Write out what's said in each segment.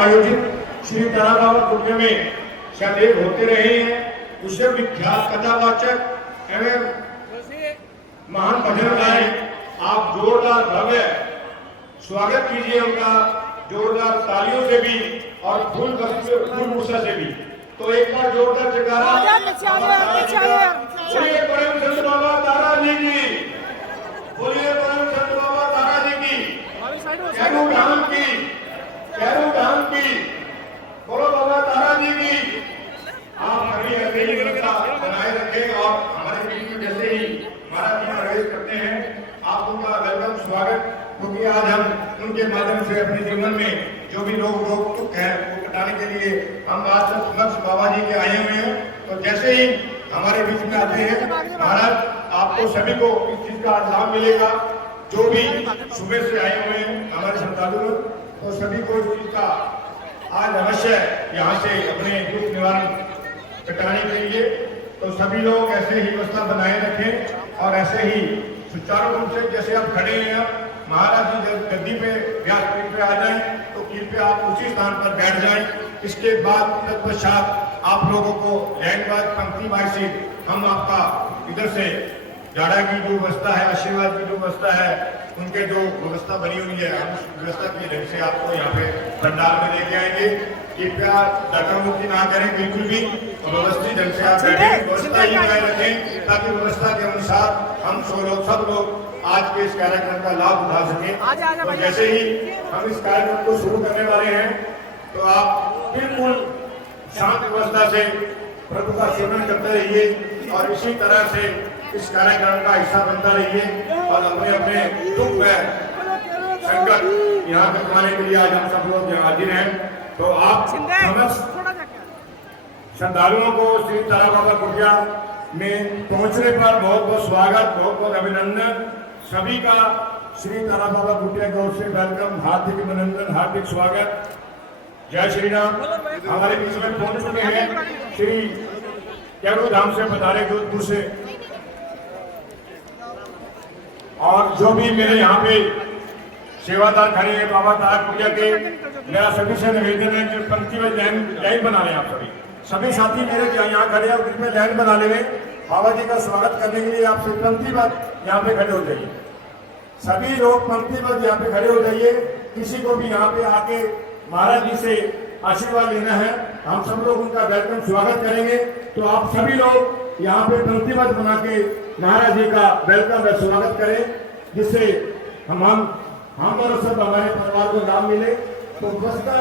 आयोजित श्री तारा बाबा कुटिया में सदैव होते रहे हैं। विश्व विख्यात कथावाचक एवं महान भजन गायक आप जोरदार भव्य स्वागत कीजिए उनका जोरदार तालियों से भी और फूल वर्षा से भी। तो एक बार जोरदार जयकारा बोलिए परम संत बाबा तारा जी की, बोलिए परम संत बाबा तारा जी की, कैरू धाम की, कैरू धाम की, बोलो बाबा तारा जी की। आप सभी ऐसे ही व्यवस्था बनाए रखें और हमारे बीच में जैसे ही महाराज जी प्रवेश करते हैं आप उनका वेलकम स्वागत, क्योंकि आज हम उनके माध्यम से अपने जीवन में जो भी लोग रोग दुख है वो कटाने के लिए हम आज समक्ष बाबा जी के आए हुए हैं। तो जैसे ही हमारे बीच में आते हैं महाराज, आपको सभी को इस चीज का लाभ मिलेगा। जो भी सुबह से आए हुए हैं हमारे श्रद्धालु लोग, तो सभी को इस चीज का आज अवश्य यहाँ से अपने दुख निवारण कटाने के लिए तो सभी लोग ऐसे ही व्यवस्था बनाए रखें और ऐसे ही सुचारू रूप से जैसे आप खड़े हैं महाराज जी गद्दी पे व्यासपीठ पे आ जाएं तो कृपया आप उसी स्थान पर बैठ जाएं। इसके बाद तत्पश्चात आप लोगों को लाइनवाइज पंक्ति वाइज से हम आपका इधर से झाड़ा की जो व्यवस्था है, आशीर्वाद की जो व्यवस्था है, उनके जो व्यवस्था बनी हुई है हम उस व्यवस्था के ढंग से आपको यहाँ पे पंडाल में लेके आएंगे। कृपया धक्का मुक्ति ना करें बिल्कुल भी, व्यवस्थित ढंग से आप बैठे व्यवस्था ही बनाए रखें ताकि व्यवस्था के अनुसार हम सब लोग आज के इस कार्यक्रम का लाभ उठा सकें। तो जैसे ही हम इस कार्यक्रम को शुरू करने वाले हैं तो आप बिल्कुल शांत व्यवस्था से प्रभु का सेवन करते रहिए और इसी तरह से इस कार्यक्रम का हिस्सा बनता रहिए और अपने अपने दुख व संकट यहाँ कटवाने के लिए आज हम सब लोग यहाँ हाजिर हैं। तो आप समस्त श्रद्धालुओं को श्री तारा बाबा कुटिया में पहुंचने पर बहुत बहुत स्वागत, बहुत बहुत अभिनंदन। सभी का श्री तारा बाबा कुटिया की ओर से वेलकम, हार्दिक अभिनंदन, हार्दिक स्वागत। जय श्री राम। हमारे बीच में पहुंच चुके हैं श्री कैरू धाम से पधारे जोधपुर से, और जो भी मेरे यहाँ पे सेवादार खड़े हैं बाबा तारा कुटिया के, मेरा सभी से निवेदन है कि पंक्ति में लाइन बना लें। आप सभी साथी मेरे यहाँ खड़े हैं और में लाइन बना ले। बाबा जी का स्वागत करने के लिए आप पंक्तिबद्ध यहाँ पे खड़े हो जाइए। सभी लोग पंक्तिबद्ध यहाँ पे खड़े हो जाइए। किसी को भी यहाँ पे आके महाराज जी से आशीर्वाद लेना है, हम सब लोग उनका वेलकम स्वागत करेंगे। तो आप सभी लोग यहाँ पे पंक्तिबद्ध बना के महाराज जी का वेलकम व स्वागत करें, जिससे हम और सब हमारे परिवार को लाभ मिले। तो व्यवस्था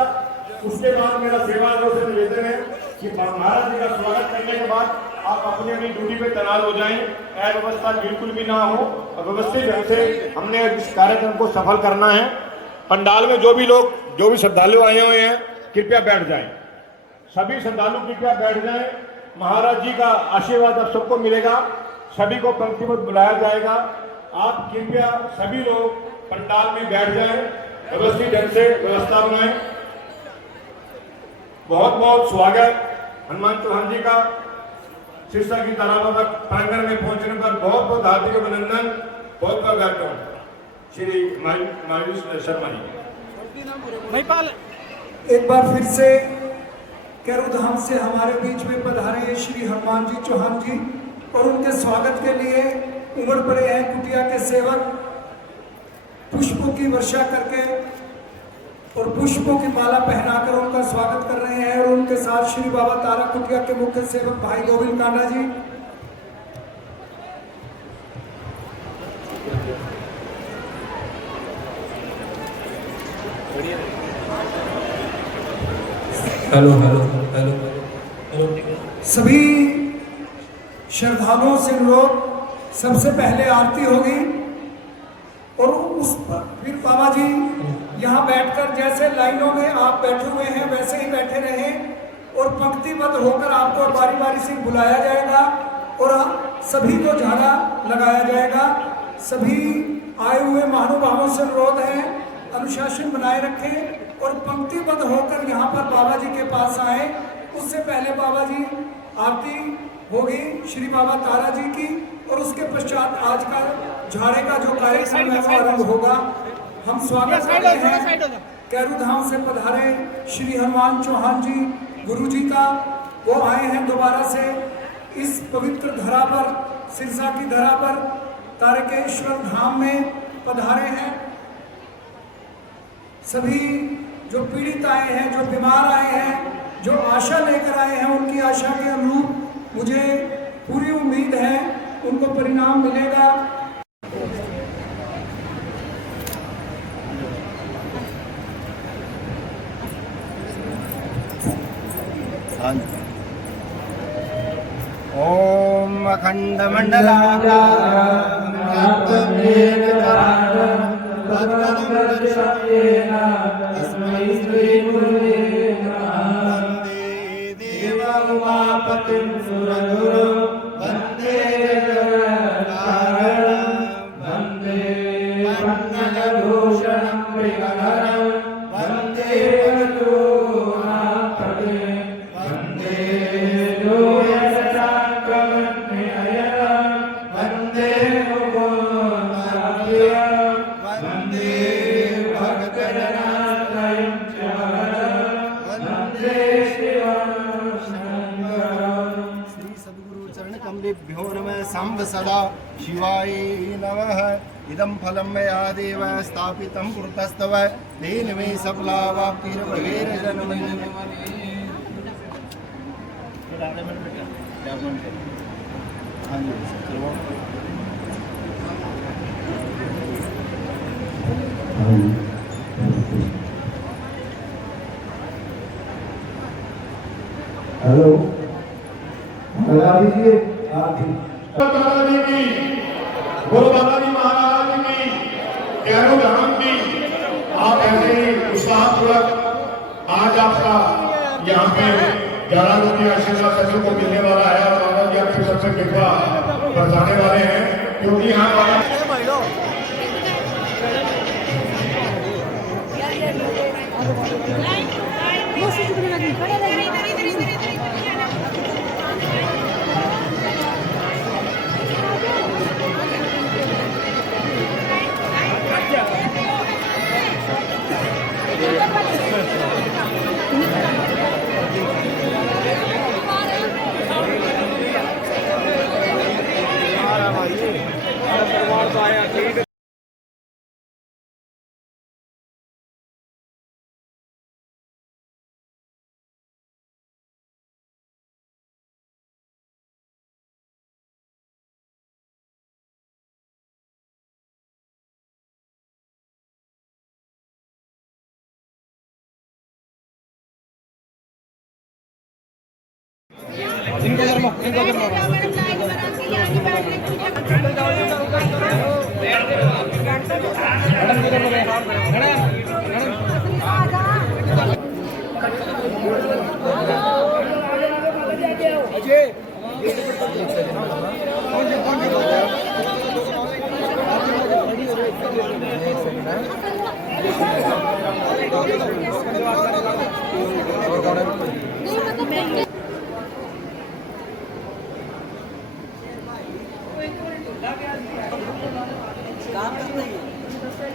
उसके बाद मेरा सेवादारों से निवेदन है कि महाराज जी का स्वागत करने के बाद आप अपनी अपनी ड्यूटी पे तैनात हो जाएं, अव्यवस्था बिल्कुल भी ना हो और व्यवस्थित ढंग से हमने इस कार्यक्रम को सफल करना है। पंडाल में जो भी श्रद्धालु आए हुए हैं कृपया बैठ जाएं, सभी श्रद्धालु कृपया बैठ जाएं। महाराज जी का आशीर्वाद अब सबको मिलेगा, सभी को पंक्तिबद्ध बुलाया जाएगा। आप कृपया सभी लोग पंडाल में बैठ जाएं, व्यवस्थित ढंग से व्यवस्था बनाएं। बहुत बहुत स्वागत हनुमान चौहान जी का सिरसा की तारा बाबा प्रांगण में पहुंचने पर बहुत बहुत हार्दिक अभिनंदन, बहुत बहुत वेलकम श्री मायूष शर्मा जी। एक बार फिर से कैरू धाम से हमारे बीच में पधारे श्री हनुमान जी चौहान जी, और उनके स्वागत के लिए उमड़ पड़े हैं कुटिया के सेवक पुष्पों की वर्षा करके और पुष्पों की माला पहनाकर उनका स्वागत कर रहे हैं। और उनके साथ श्री बाबा तारा कुटिया के मुख्य सेवक भाई गोविंद कांडा जी, हेलो हेलो हेलो हेलो। सभी श्रद्धालुओं से अनुरोध, सबसे पहले आरती होगी और उस पर फिर बाबा जी यहाँ बैठकर जैसे लाइनों में आप बैठे हुए हैं वैसे ही बैठे रहें और पंक्तिबद्ध होकर आपको बारी बारी से बुलाया जाएगा और सभी को झाड़ा लगाया जाएगा। सभी आए हुए महानुभावों से अनुरोध है अनुशासन बनाए रखें और पंक्तिबद्ध होकर यहाँ पर बाबा जी के पास आए। उससे पहले बाबा जी आरती होगी श्री बाबा तारा जी की और उसके पश्चात आज का झाड़े का जो कार्यक्रम है वो आरंभ होगा। हम स्वागत करते हैं कैरू धाम से पधारे श्री हनुमान चौहान जी गुरु जी का, वो आए हैं दोबारा से इस पवित्र धरा पर, सिरसा की धरा पर तारकेश्वर धाम में पधारे हैं। सभी जो पीड़ित आए हैं, जो बीमार आए हैं, जो आशा लेकर आए हैं, उनकी आशा के अनुरूप मुझे पूरी उम्मीद है उनको परिणाम मिलेगा। ओम अखंड मंडलाकारं व्याप्तं चराचरं तत्पदं दर्शयेन तस्मै श्री गुरवे नमः। वन्दे देवोमापतिं सुरगुरुं वन्दे जगत्कारणं वन्दे मङ्गलभूषणं मृगधरं वन्दे पशूनाथपतिं वन्दे भ्यो नमः सांब सदा शिवाय नमः। इदं फलं मया देव स्थापितं पुरतस्तव तेन मे सफलावाप्तिर्भवेर्जन्मनि। हेलो लगा दीजिए आप भी। दादाजी की, बोलो दादाजी महाराज की, कैरो धाम की। आप ऐसे ही उत्साहपूर्वक आज आपका यहाँ पे 11 रुपया आशीर्वाद सचिव को मिलने वाला है और बाबा जी आपकी सबसे कृपा बरसाने वाले हैं, क्योंकि यहाँ बाबा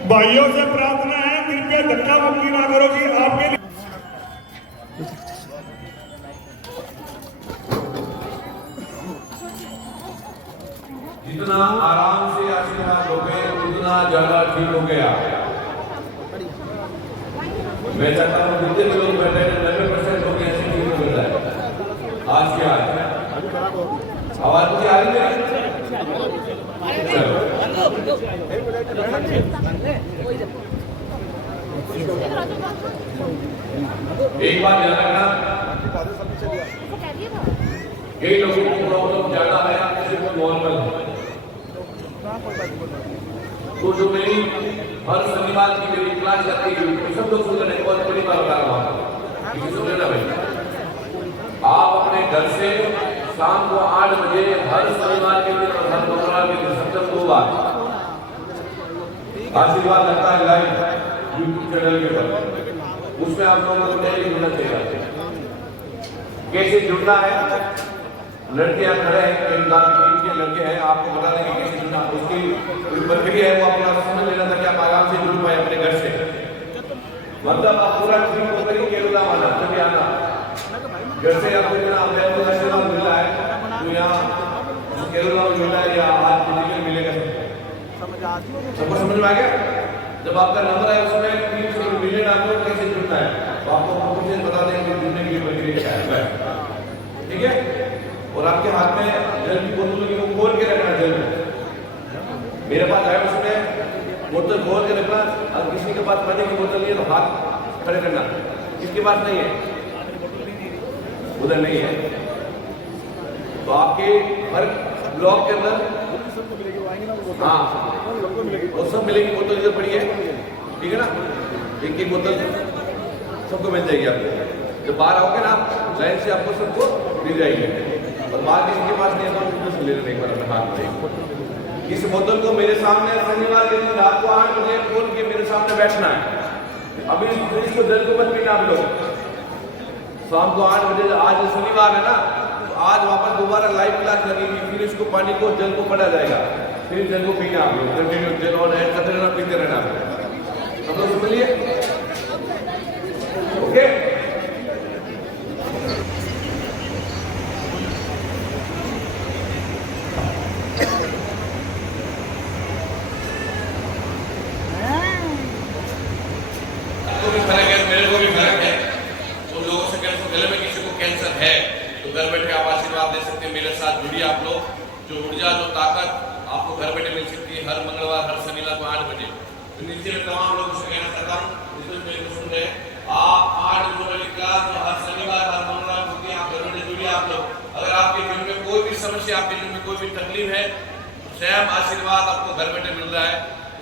भाइयों से प्रार्थना है, कृपया धक्का मुक्की ना करो कि आपके लिए जितना आराम से आशीर्वाद लोगे उतना ज्यादा ठीक हो गया। मैं चाहता हूँ जितने भी लोग बैठे हैं 90% लोग ऐसे ठीक हो जाए आज के आज। आवाज मुझे आ रही है? चलो एक बात ध्यान रखना, कई लोगों को प्रॉब्लम ज्यादा है, सिर्फ नॉर्मल है। तो जो मेरी हर शनिवार की मेरी क्लास लगती है, सब लोग सुन रहे, बहुत बड़ी बात बता रहा हूँ, सुन लेना भाई। आप अपने घर से शाम को 8 बजे हर शनिवार के दिन और हर मंगलवार के दिन सप्ताह 2 बार आशीर्वाद लगता है लाइव यूट्यूब चैनल के पर, उसमें आप लोगों को डेली जुड़ना चाहिए। कैसे जुड़ना है? लड़के यहाँ खड़े हैं, इनके लड़के हैं, आपको बता देंगे कैसे जुड़ना। उसकी प्रक्रिया है वो अपना समझ लेना था कि आप आराम से जुड़ पाए अपने घर से। मतलब आप पूरा ट्रिप को करिए केरला वाला तभी आना। जैसे आपको यहाँ नेशनल मिला है तो यहाँ केरला में मिला है या आज फिजिकल मिलेगा। सबको समझ में आ गया? जब आपका नंबर है उसमें 300 मिलियन आपको कैसे जुड़ना है तो आपको प्रोसेस बता देंगे जुड़ने की प्रक्रिया क्या है। ठीक है? और आपके हाथ में जल की बोतल की वो खोल के रखना जल में। मेरे पास है उसमें बोतल खोल के रखना। अगर किसी के पास पानी की बोतल नहीं है तो हाथ खड़े करना। किसके पास नहीं है? उधर नहीं है तो आपके हर ब्लॉक के अंदर हाँ और सब मिलेगी बोतल इधर पड़ी है। ठीक है ना? एक एक बोतल सबको मिल जाएगी आपको। जब बाहर आओगे ना लाइन से आपको सबको मिल जाएगी। और बाहर किसी के पास नहीं है तो ले लेना एक बार अपने हाथ में। इस बोतल को मेरे सामने शनिवार के दिन रात को 8 बजे खोल के मेरे सामने बैठना है। अभी इसको जल को मत पीना आप लोग। शाम को 8 बजे आज शनिवार है ना तो आज वापस दोबारा लाइव क्लास लगेगी। फिर इसको पानी को जल को पड़ा जाएगा। फिर जल को पीना आप लोग कंटिन्यू जल और ऐड करते रहना पीते रहना। हम लोग समझिए ओके? मेरे को भी फर्क है। उन लोगों से कैंसर गले में किसी को कैंसर है तो घर बैठे आप आशीर्वाद दे सकते हैं। मेरे साथ जुड़िए आप लोग। जो ऊर्जा जो ताकत आपको घर बैठे मिल सकती है हर मंगलवार हर शनिवार को 8 बजे। तो नीचे में तमाम लोगों से कहना चाहता हूँ मेरे को सुन रहे आप 8 बजे वाली क्लास हर शनिवार हर मंगलवार होती है। आप घर बैठे जुड़िए आप लोग। अगर आपके जीवन में कोई भी समस्या आपके जीवन में कोई भी तकलीफ है स्वयं आशीर्वाद आपको घर बैठे मिल रहा है।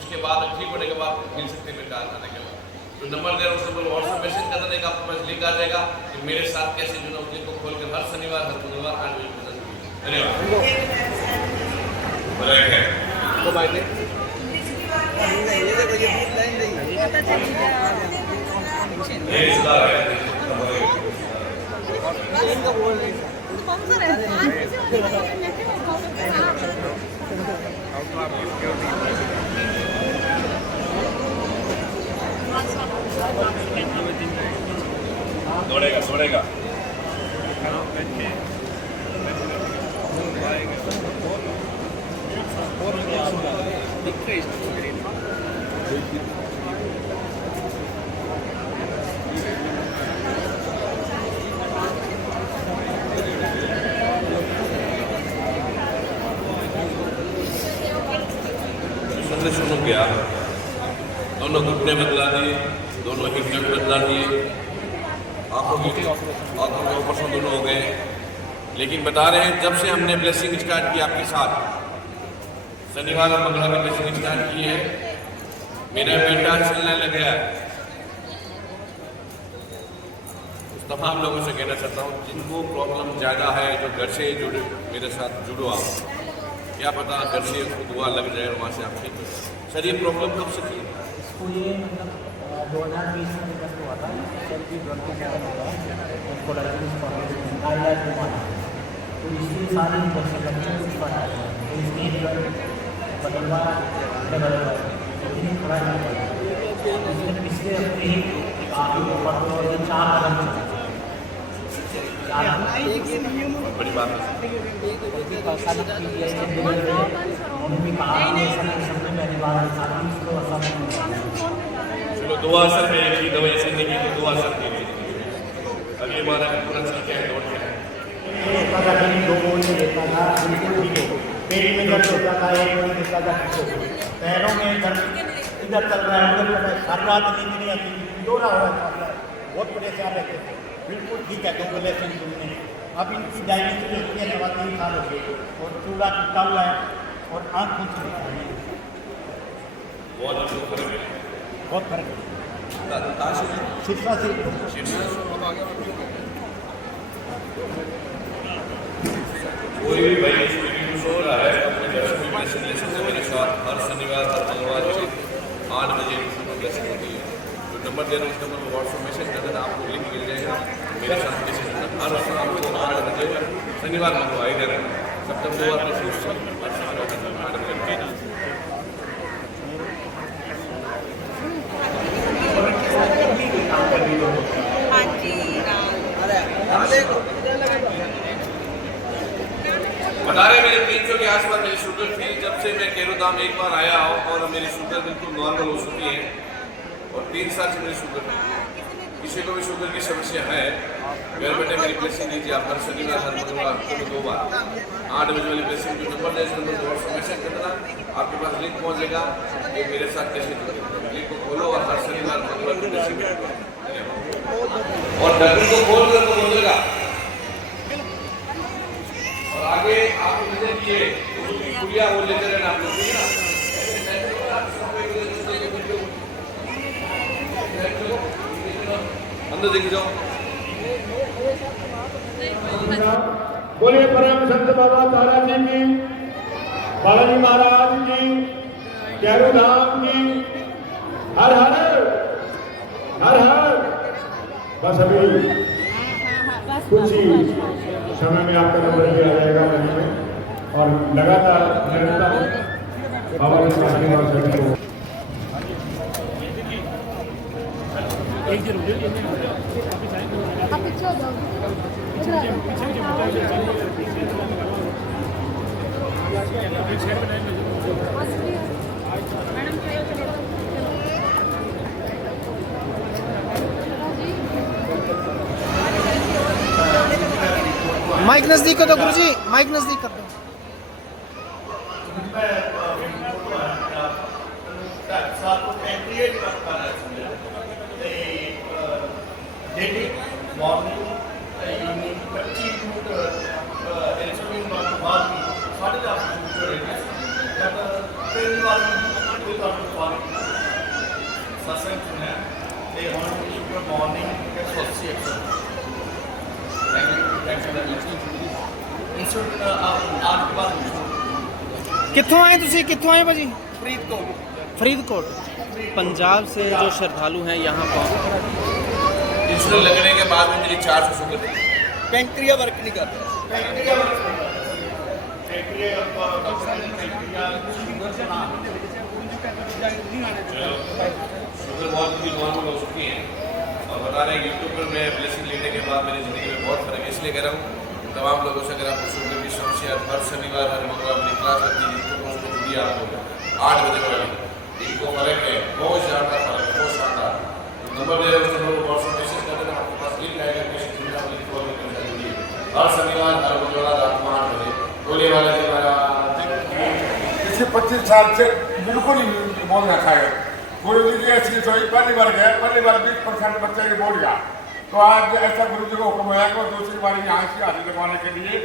उसके बाद ठीक होने के बाद मिल सकते हैं बेकार करने के बाद। तो नंबर दे रहा हूँ उस नंबर व्हाट्सएप मैसेज कर देने का आपके पास लिंक आ जाएगा कि मेरे साथ कैसे जुड़ना उस लिंक को खोल कर हर शनिवार हर मंगलवार 8 बजे पता चलिए। धन्यवाद। तो भाई दौड़ेगा शुरू किया। दोनों घुटने बदला दिए, दोनों हिप जॉइंट बदला दिए, आंखों के ऑपरेशन दोनों हो गए। लेकिन बता रहे हैं जब से हमने ब्लेसिंग स्टार्ट की आपके साथ शनिवार और मंगलवार में ब्लेसिंग स्टार्ट की है मेरा बेटा चलने लग गया। उस तमाम लोगों से कहना चाहता हूँ जिनको प्रॉब्लम ज़्यादा है जो घर से जुड़े मेरे साथ जुड़ो आप। क्या पता घर से उसको दुआ लग जाए और वहाँ से आप ठीक हो। सर ये प्रॉब्लम कब से थी? इसको ये मतलब 2020 में दिक्कत हुआ था। सर की ब्लड का उसको तो इसलिए सारे इंजेक्शन लगते हैं कुछ फर्क आता है। तो इसलिए बदलवा लेकिन खड़ा नहीं हुआ। इसने पिछले हफ्ते ही काफ़ी ऊपर 4 कदम बड़ी बात है। उन्होंने कहा पहली बार चलो 2 असर में एक ही दवाई ऐसे नहीं की तो 2 असर की अगली बार पूरा चल के दौड़ के लेता था कहीं 2 गोली लेता था बिल्कुल ठीक हो। पेट में दर्द होता था 1 गोली लेता था ठीक हो। पैरों में दर्द इधर चल रहा है उधर चल रहा है। हर रात नींद नहीं आती दौरा हो रहा है। बहुत परेशान रहते थे। बिल्कुल ठीक है 2 ब्लेसिंग तुमने। अब इनकी डायबिटीज होती है 3 साल हो गए और चूड़ा टूटा हुआ है और आँख खुद से बहुत फर्क है। शिक्षा से कोई भी भाई सो रहा है अपने घर से ब्लेसिंग ले सकते मेरे साथ हर शनिवार हर मंगलवार 8 बजे ब्लेसिंग होती है। तो नंबर दे रहा हूँ उस नंबर पर व्हाट्सएप मैसेज कर देना आपको लिंक मिल जाएगा मेरे साथ मैसेज करना। हर शाम को 8 बजे शनिवार मंगलवार इधर सप्ताह 2 बार ठीक है। बता रहे मेरे 300 के आसपास मेरी शुगर थी जब से मैं केरोधाम एक बार आया हूँ और मेरी शुगर बिल्कुल नॉर्मल हो चुकी है और 3 साल से मेरी शुगर किसी को भी शुगर की समस्या है घर बैठे मेरी ब्लेसिंग लीजिए आप हर शनिवार हर मंगलवार हफ्ते में 2 बार 8 बजे वाली ब्लेसिंग जो नंबर है इस नंबर को व्हाट्सएप मैसेज करना आपके पास लिंक पहुंचेगा कि मेरे साथ कैसे जुड़े लिंक को खोलो और हर शनिवार मंगलवार की ब्लेसिंग और ढक्कन को खोल कर तो बोलेगा और आगे आप मुझे दिए गुड़िया वो लेते रहना आप लोग ना अंदर देख जाओ बोले परम संत बाबा तारा जी की, बालाजी महाराज की, कैरो धाम की, हर हर हर हर। बस अभी कुछ ही समय में आपका नंबर भी आ जाएगा कहीं में और लगातार निरंतर बाबा के आशीर्वाद सभी को माइक नजदीक कर दो गुरुजी, माइक नजदीक कर दो। मॉर्निंग इवनिंग 25 मिनट इंस्ट्रूमेंट बाद भी 10:30 मिनट रहेंगे बट ट्रेन वाली कोई काम सत्संग सुना they want to keep your morning association. Thank you very much. Institute आपके पास कित्थों आए तुसी, कित्थों आए भाजी? फरीदकोट पंजाब से जो श्रद्धालु हैं यहाँ पर इंसुलिन लगने के बाद में मेरी 400 शुगर थी। पैंक्रिया वर्क नहीं कर रहा। शुगर बहुत नॉर्मल हो चुकी है और बता रहे हैं यूट्यूब पर मैं ब्लेसिंग लेने के बाद मेरी ज़िंदगी में बहुत फर्क है। इसलिए कह रहा हूँ तमाम लोगों से अगर आपको शुगर की समस्या हर शनिवार हर मंगलवार अपनी क्लास लगती है यूट्यूब पर उसको जुड़िए आप लोग 8 बजे वाली इनको फर्क है, बहुत ज़्यादा फर्क है, बहुत शानदार। नंबर दे रहे हैं उस नंबर को व्हाट्सएप मैसेज कर देना आपके पास लिंक आएगा हर शनिवार हर मंगलवार रात 8 बजे बोले वाला जी पिछले 25 साल से बिल्कुल ही बोल रखा है। गुरु जी की ऐसी सोई पहली बार 20% बच्चे ही बोल गया तो आज ऐसा गुरु जी को हुक्म है कि दूसरी बार यहाँ से हाजिर लगवाने के लिए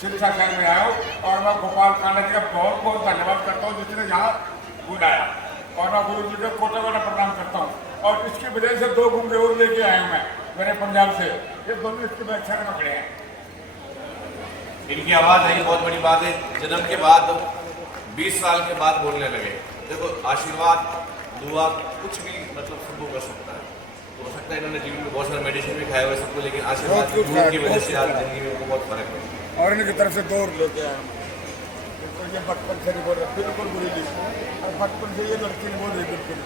शिक्षा शहर में आया हूँ और मैं गोपाल कांडा जी का बहुत बहुत धन्यवाद करता हूँ जिसने यहाँ बुलाया और मैं गुरु जी को कोटा कोटा प्रणाम करता हूँ और इसकी वजह से 2 घूमरे और लेके आया हूँ मैं मेरे पंजाब से। ये दोनों इसके बैठक में खड़े हैं। इनकी आवाज़ है बहुत बड़ी बात है। जन्म के बाद 20 साल के बाद बोलने लगे। देखो आशीर्वाद दुआ कुछ भी मतलब सबको कर सकता है। तो हो सकता है इन्होंने जीवन में बहुत सारे मेडिसिन भी खाए हुए सबको लेकिन आशीर्वाद की वजह से आज जिंदगी में बहुत फर्क है और इनकी तरफ से दौड़ लेके आया तो ये बचपन से नहीं बोल रहे बिल्कुल गुरु जी और बचपन से ये लड़की नहीं बोल रही बिल्कुल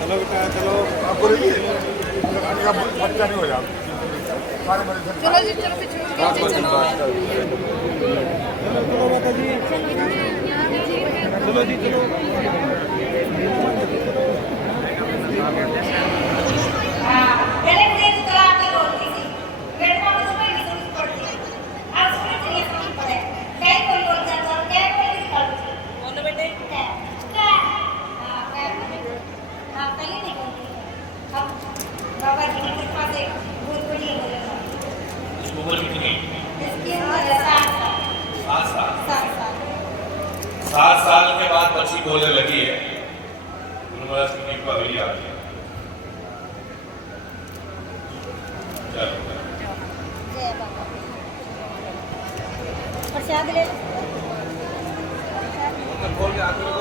चलो बेटा चलो अब गुरु जी बच्चा नहीं हो जाओ सारे मरीज चलो जी चलो माता जी चलो जी चलो बाबा जी की कृपा से बहुत बढ़िया हो गया। इसको बोल कितनी 7 साल के बाद बच्ची बोलने लगी है। गुरु महाराज की कृपा हुई आ गई। चलो जय बाबा प्रसाद ले खोल के आदमी को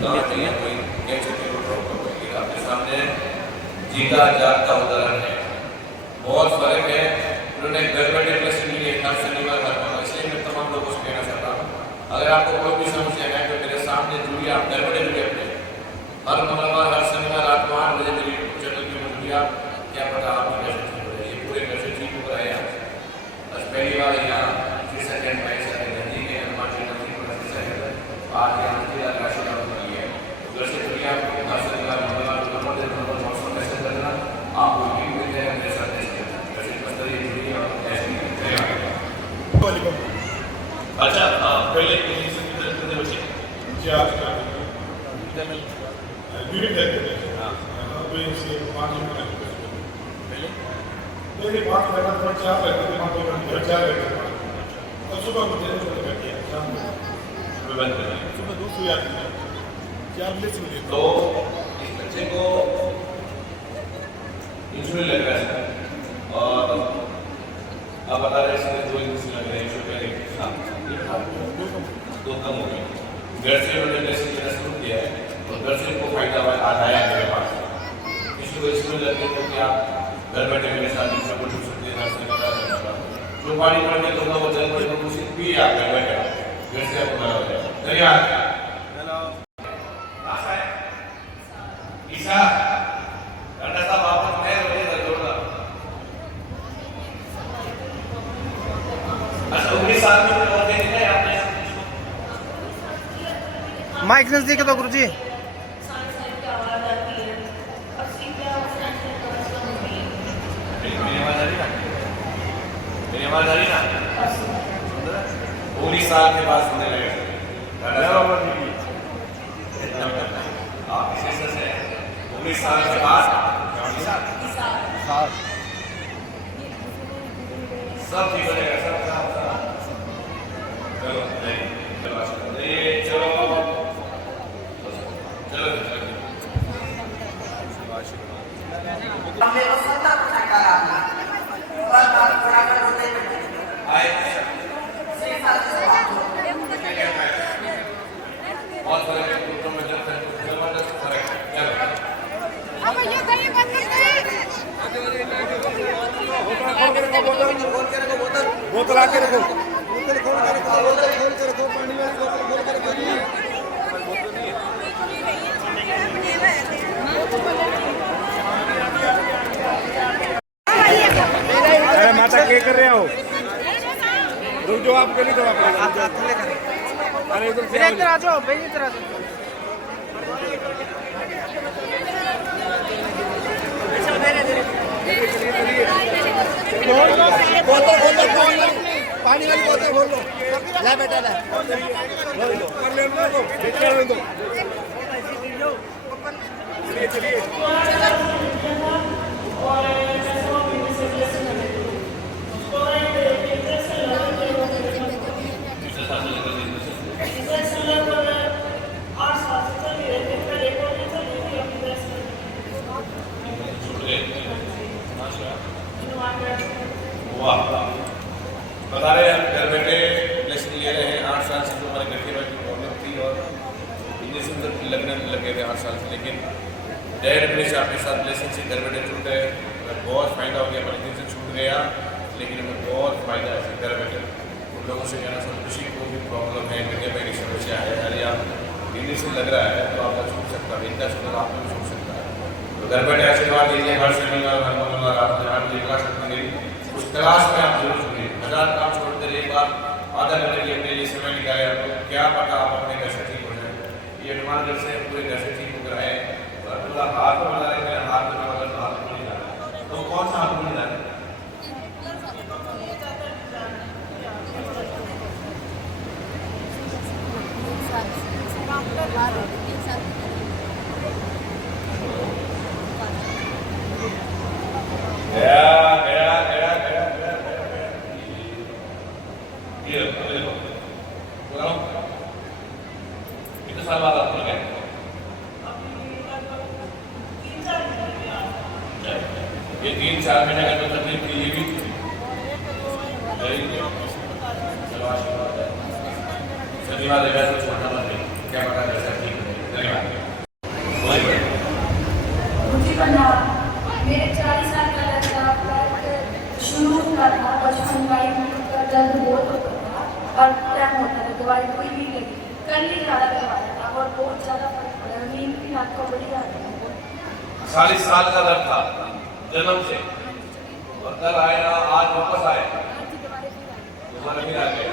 दांत नहीं है कोई कैंसर की ड्रॉप कर पाएगी। आपके सामने जीता जागता उदाहरण है, बहुत फर्क है। उन्होंने घर बैठे प्लस लिए हर शनिवार हर मंगलवार, इसलिए मैं तमाम लोगों से कहना चाहता हूँ अगर आपको कोई भी समस्या है तो मेरे सामने जुड़िए, आप घर बैठे जुड़िए अपने। हर मंगलवार हर शनिवार रात को 8 बजे मेरी चैनल की जुड़िए आप, क्या पता आपकी कैसे ठीक हो जाए। ये पूरे घर से ठीक हो रहा है। बस पहली बार यहाँ सेकंड पैसा है नदी के हनुमान जी नदी को नजर है आज यहाँ की राशि का होती है। घर से जुड़िए आपको हर शनिवार मंगलवार नंबर मौसम कैसे करना आपको भी मिल जाएगा मेरे साथ ऐसे बस ये जुड़िए और ऐसे अच्छा पहले कितने बच्चे चार ड्यूटी करते थे कोई से 5 मिनट पहले मेरे 5 मिनट पर 4 लगते थे 5 मिनट घर 4 लगते थे और सुबह मुझे कर दिया शाम को बंद कर दिया सुबह 2 सुई आती है 4 मिनट से तो इस बच्चे को इंसुलिन लग रहा है और आप बता रहे हैं 2 इंजेक्शन लग रहे हैं तो कम हो गए। घर से उन्होंने ड्रेसिंग लेना शुरू किया है और घर से उनको फायदा आया है मेरे पास। किसी को इसमें लगे तो क्या घर बैठे मेरे साथ सब कुछ सकते हैं जो पानी पड़ के दूंगा वो जल पड़ेगा उसी भी आप घर बैठे घर से आपको बना हो जाए। धन्यवाद। ईशा घंटा साहब वापस मैं बजे जोड़ना। अच्छा 19 साल में और देखना है आपने माइक नजदीक दो गुरुजी। मेरी आवाज आ रही ना? मेरी आवाज आ रही ना? 19 साल के बाद सुनने लगे। आप इसे से 19 साल के बाद सब ठीक हो जाएगा। सब चलो ये चलो बहुत फर्क है कुत्तों में जबरदस्त फर्क है। चलो अब ये कहीं बंद कर बोतल आके रखो अरे माता क्या कर रहे हो? रुक जाओ आप गली दवा पड़ेगा। अरे इधर आ जाओ भाई, इधर आ जाओ। पानी वाली बोतल खोल लो। ला बेटा ला। चलिए चलिए बता रहे हैं घर बैठे लेसन ले रहे हैं। 8 साल से जो हमारे घर के बैठे प्रॉब्लम थी और इंजेक्शन लगने लगे थे 8 साल से, लेकिन डायरेक्ट अपने से आपके साथ लेसन से घर बैठे छूट गए। बहुत फ़ायदा हो गया, हमारे इंजेक्शन छूट गया, लेकिन हमें बहुत फ़ायदा है घर बैठे। उन लोगों से कहना सब किसी को भी प्रॉब्लम है, मीडिया में समस्या है, अरे आप इंजेक्शन लग रहा है तो आपका छूट सकता है, इतना सुंदर आपको भी छूट सकता है। तो घर बैठे आशीर्वाद दीजिए। हर शनिवार हर मंगलवार आप यहाँ क्लास रखते उस क्लास में आप जरूर सुनिए। 1000 काम छोड़कर एक बार आधा घंटे के अपने लिए समय निकाले, आपको क्या पता आप अपने घर से ठीक हो जाए। ये हनुमान घर से पूरे घर से ठीक होकर आए। पूरा हाथ में बना रहे, मेरा हाथ में हाथ में नहीं जा रहा तो कौन सा हाथ में नहीं जा रहा? कितने साल बाद आप गए? ये 3-4 महीने का तकलीफ थी, ये भी धन्यवाद। क्या पता कैसा ठीक है। धन्यवाद। मेरे 40 साल का लड़का शुरू हुआ था, बचपन का दर्द बहुत होता था और टाइम होता था, दवाई कोई भी नहीं कर नहीं ज़्यादा करवाया था और बहुत ज़्यादा फर्क पड़ा। नींद भी रात को बड़ी आती है। 40 साल का दर्द था जन्म से, और कल आया, आज वापस आए, दोबारा फिर आ गए।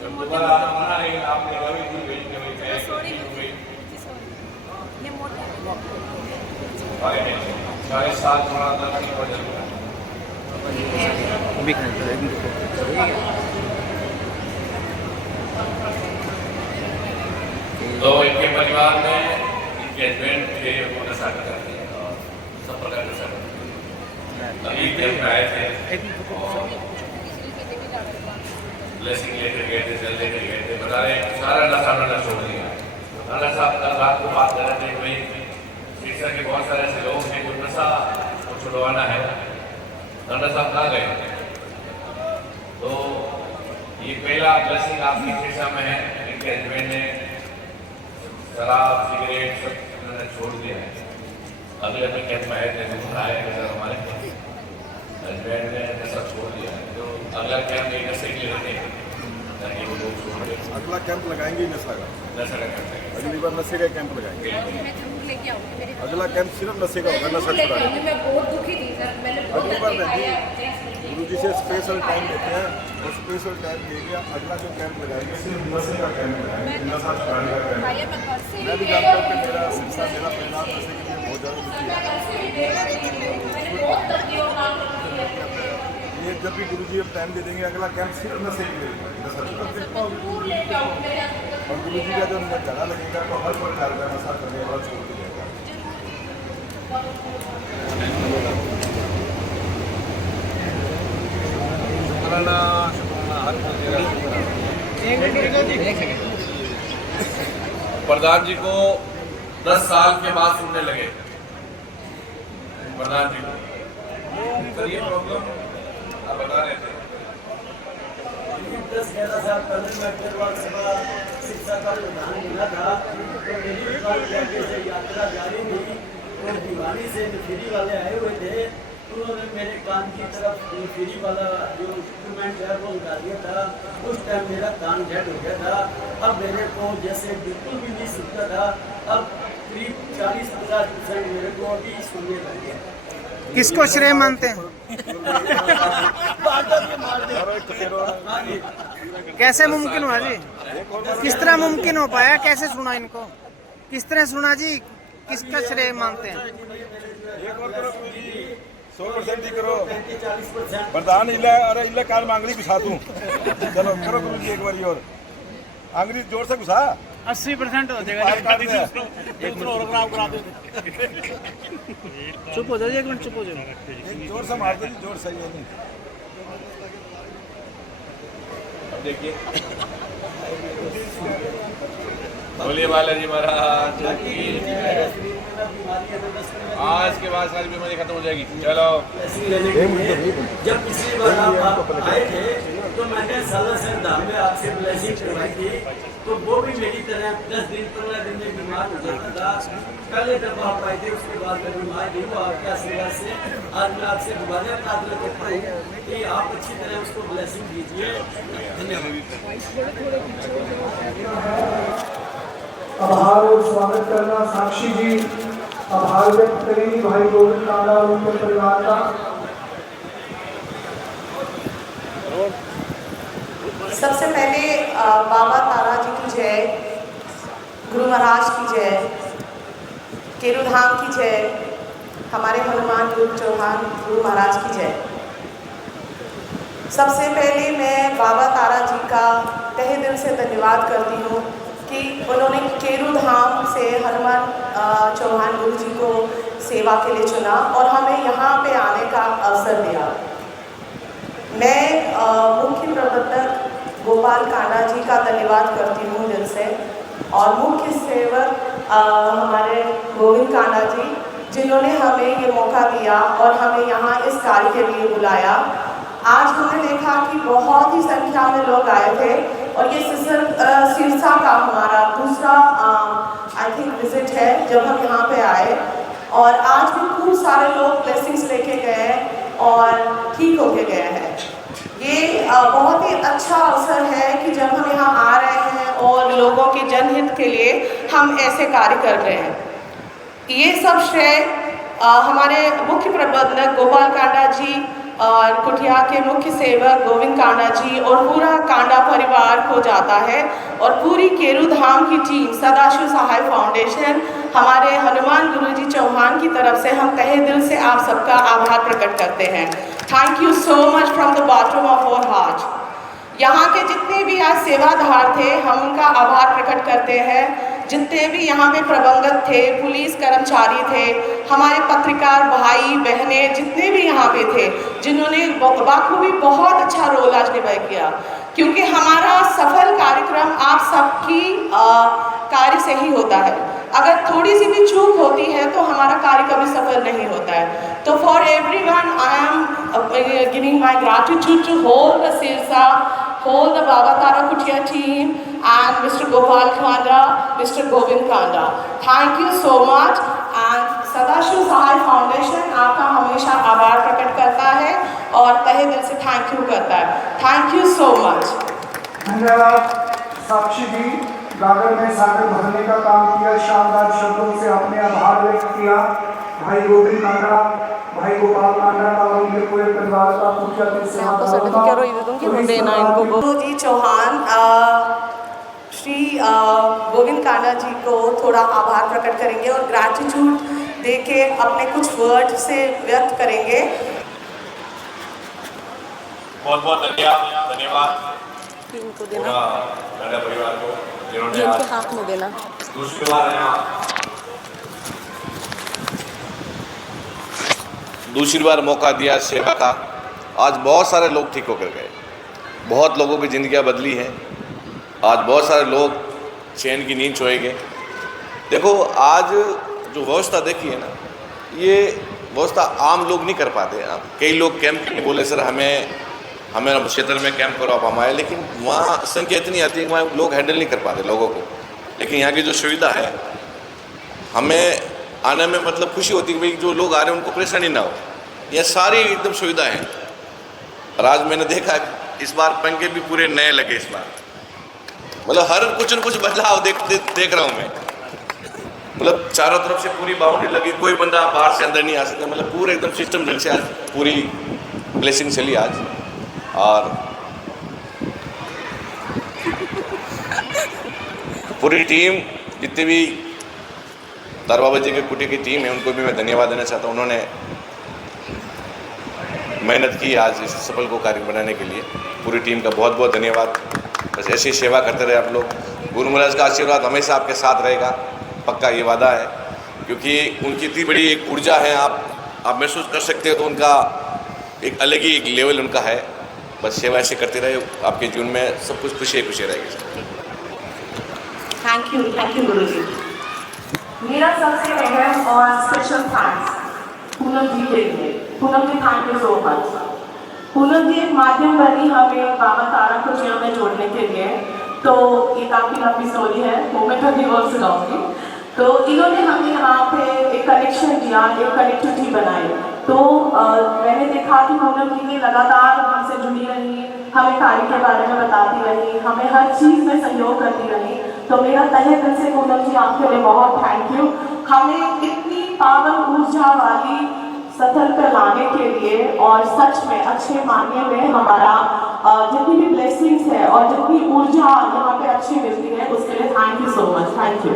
जब दोबारा आना मना नहीं, आपने कभी भी भेज के वही गए, 40 साल थोड़ा दर्द नहीं पड़ जाता। तो इनके परिवार में इनके हस्बैंड थे, वो नशा करते हैं और सब प्रकार नशा करते हैं। अभी कैंप में आए थे और ब्लेसिंग लेकर गए थे, जल लेकर गए थे, बता रहे सारा नशा उन्होंने छोड़ दिया। नाना साहब कल रात को बात कर रहे थे, भाई शिक्षा के बहुत सारे ऐसे लोग हैं जो नशा को छुड़वाना है। नाना साहब कहाँ गए? तो ये पहला ब्लेसिंग आपकी शिक्षा में है। इनके हस्बैंड ने शराब सिगरेट सब उन्होंने छोड़ दिया है। अगले में कैंप में आए थे, आए सर हमारे हस्बैंड ने नशा छोड़ दिया है। तो अगला कैंप ये नशे के लिए रखेंगे ताकि वो लोग छोड़ दें। अगला कैंप लगाएंगे नशा का कैंप अगली बार नशे का कैंप लगाएंगे। अगला कैंप सिर्फ नशे का होगा, नशा छुड़ाने। मैं बहुत दुखी थी सर, मैंने अगली बार गुरुजी से स्पेशल टाइम देते हैं और स्पेशल टाइम लेके अगला जो कैंप लगाएंगे सिर्फ नशे का कैंप लगाएंगे, नशा छुड़ाने का कैंप। मैं भी जानता हूँ कि मेरा शिक्षा, मेरा परिणाम नशे के लिए बहुत ज़्यादा दुखी है। ये जब भी गुरुजी अब टाइम दे देंगे, अगला कैंप सिर्फ नशे के लिए, नशा छुड़ाने। और गुरुजी का जो झगड़ा लगेगा तो हर प्रकार का नशा करने वाला छोड़ के जाएगा। प्रधान जी को 10 साल के बाद सुनने लगे। प्रधान जी को ये प्रॉब्लम आप बता रहे थे। 10-11 साल पहले मैं केरल सभा शिक्षा का प्रधान मिला था, तो मेरी से यात्रा जारी थी। तो दीवानी से फ्री वाले आए हुए थे, उन्होंने मेरे कान की तरफ फ्री वाला जो इंस्ट्रूमेंट है वो लगा दिया था। उस टाइम मेरा कान डेड हो गया था। अब मेरे को जैसे बिल्कुल भी नहीं सुनता था, अब करीब 40-50% मेरे को अभी सुनने लग गया। किसको श्रेय मानते हैं? कैसे मुमकिन हुआ जी? किस तरह मुमकिन हो पाया? कैसे सुना इनको? किस तरह सुना जी? किसका श्रेय मानते हैं? 100% ही करो। प्रधान इला, अरे इला काल में आंगली घुसा दूं। चलो करो गुरु जी एक बार और आंगली जोर से घुसा। 80% हो जाएगा। चुप हो जाओ, 1 मिनट चुप हो जाओ। एक जोर से मार दो, जोर सही है नहीं। अब देखिए, बोलिए बालाजी महाराज की। आज के बाद सारी बीमारी खत्म हो जाएगी। चलो जब पिछली बार आप आए थे तो मैंने सालासर धाम में आपसे ब्लेसिंग करवाई थी, तो वो भी मेरी तरह 10 दिन 15 दिन में बीमार हो जाता था। पहले जब आप आए थे उसके बाद मैं बीमार नहीं हुआ आपके आशीर्वाद से। आज मैं आपसे दोबारा प्रार्थना करता हूँ कि आप अच्छी तरह उसको ब्लेसिंग दीजिए। धन्यवाद। आभार और स्वागत करना साक्षी जी, आभार व्यक्त करेंगे भाई गोविंद कांडा और उनके परिवार का। सबसे पहले बाबा तारा जी की जय, गुरु महाराज की जय, केरुधाम की जय, हमारे हनुमान योग चौहान गुरु महाराज की जय। सबसे पहले मैं बाबा तारा जी का तहे दिल से धन्यवाद करती हूँ कि उन्होंने केरुधाम से हनुमान चौहान गुरु जी को सेवा के लिए चुना और हमें यहाँ पे आने का अवसर दिया। मैं मुख्य प्रबंधक गोपाल कांडा जी का धन्यवाद करती हूँ दिल से, और मुख्य सेवक हमारे गोविंद कांडा जी जिन्होंने हमें ये मौका दिया और हमें यहाँ इस कार्य के लिए बुलाया। आज हमने देखा कि बहुत ही संख्या में लोग आए थे और ये सिरसा का हमारा दूसरा आई थिंक विजिट है जब हम यहाँ पे आए, और आज भी खूब सारे लोग ब्लेसिंग्स लेके गए और ठीक होके गए हैं। ये बहुत ही अच्छा अवसर है कि जब हम यहाँ आ रहे हैं और लोगों के जनहित के लिए हम ऐसे कार्य कर रहे हैं। ये सब श्रेय हमारे मुख्य प्रबंधक गोपाल कांडा जी और कुटिया के मुख्य सेवक गोविंद कांडा जी और पूरा कांडा परिवार को जाता है और पूरी केरू धाम की टीम सदाशिव सहाय फाउंडेशन हमारे हनुमान गुरुजी चौहान की तरफ से हम तहे दिल से आप सबका आभार प्रकट करते हैं। Thank you so much from the bottom of our heart. यहाँ के जितने भी आज सेवाधार थे हम उनका आभार प्रकट करते हैं। जितने भी यहाँ पे प्रबंधक थे, पुलिस कर्मचारी थे, हमारे पत्रकार भाई बहनें जितने भी यहाँ पे थे, जिन्होंने बखूबी बहुत अच्छा रोल आज निभाया किया, क्योंकि हमारा सफल कार्यक्रम आप सबकी कार्य से ही होता है। अगर थोड़ी सी भी चूक होती है तो हमारा कार्य कभी सफल नहीं होता है। तो for everyone I am giving my gratitude to whole the Sirsa, whole the Baba Tara Kutia team and Mr. Gopal Kanda, Mr. Govind Kanda. Thank you so much and Sadashiv Sahay foundation आपका हमेशा आभार प्रकट करता है और तहे दिल से थैंक यू करता है। Thank you so much. धन्यवाद साक्षी जी, गागर में सागर भरने का काम किया, शानदार शब्दों से आपने आभार व्यक्त किया। भाई गोविंद कांडा, भाई गोपाल कांडा का और उनके पूरे परिवार का गुरुजी चौहान श्री गोविंद कांडा जी को थोड़ा आभार प्रकट करेंगे और ग्रैटिट्यूड देके अपने कुछ वर्ड से व्यक्त करेंगे। बहुत बहुत धन्यवाद इनको देना मेरे परिवार को जिन्होंने इनके हाथ में देना। दूसरी बार मौका दिया सेवा का। आज बहुत सारे लोग ठीक होकर गए, बहुत लोगों की ज़िंदगियाँ बदली हैं। आज बहुत सारे लोग चैन की नींद सोएंगे। देखो आज जो व्यवस्था देखी है ना, ये व्यवस्था आम लोग नहीं कर पाते। कई लोग कैंप के बोले सर हमें क्षेत्र में कैंप करो आप हमारे, लेकिन वहाँ संख्या इतनी आती है कि वहाँ लोग हैंडल नहीं कर पाते लोगों को। लेकिन यहाँ की जो सुविधा है, हमें आने में मतलब खुशी होती है कि भाई जो लोग आ रहे हैं उनको परेशानी ना हो। यह सारी एकदम सुविधा है। और आज मैंने देखा इस बार पंखे भी पूरे नए लगे इस बार, मतलब हर कुछ न कुछ बदलाव देख रहा हूँ मैं। मतलब चारों तरफ से पूरी बाउंड्री लगी, कोई बंदा बाहर से अंदर नहीं आ सकता। मतलब पूरे एकदम सिस्टम ढंग से आज पूरी ब्लेसिंग चली आज। और पूरी टीम, जितनी भी तार बाबा जी के कुटी की टीम है, उनको भी मैं धन्यवाद देना चाहता हूँ। उन्होंने मेहनत की आज इस सफल को कार्य बनाने के लिए। पूरी टीम का बहुत बहुत धन्यवाद। बस ऐसी सेवा करते रहे आप लोग। गुरु महाराज का आशीर्वाद हमेशा आपके साथ रहेगा, पक्का ये वादा है, क्योंकि उनकी इतनी बड़ी एक ऊर्जा है, आप महसूस कर सकते हो। तो उनका एक अलग ही एक लेवल उनका है। बस सेवा ऐसे करते रहे, आपके जीवन में सब कुछ खुशी रहेगी। थैंक यू गुरु जी। मेरा सबसे अहम और स्पेशल थैंक्स पूनम जी के लिए। Poonam ji thank you so much. Poonam ji एक माध्यम बनी हमें बाबा तारा को जीवन में जोड़ने के लिए। तो ये काफ़ी लंबी स्टोरी है, वो मैं थोड़ी और सुनाऊंगी। तो इन्होंने हमें यहाँ पे एक कनेक्शन दिया, एक कनेक्टिविटी बनाई। तो मैंने देखा कि पूनम जी लगातार हमसे जुड़ी रही, हमें कार्य के बारे में बताती रही, हमें हर चीज़ में सहयोग करती रही। तो मेरा तहे दिल से पूनम जी आपके लिए बहुत थैंक यू। हमें इतनी पावन ऊर्जा वाली सफल पर लाने के लिए और सच में अच्छे मायने में हमारा जितनी भी ब्लेसिंग्स है और जितनी ऊर्जा यहाँ पे अच्छी मिलती है, उसके लिए thank you so much. Thank you.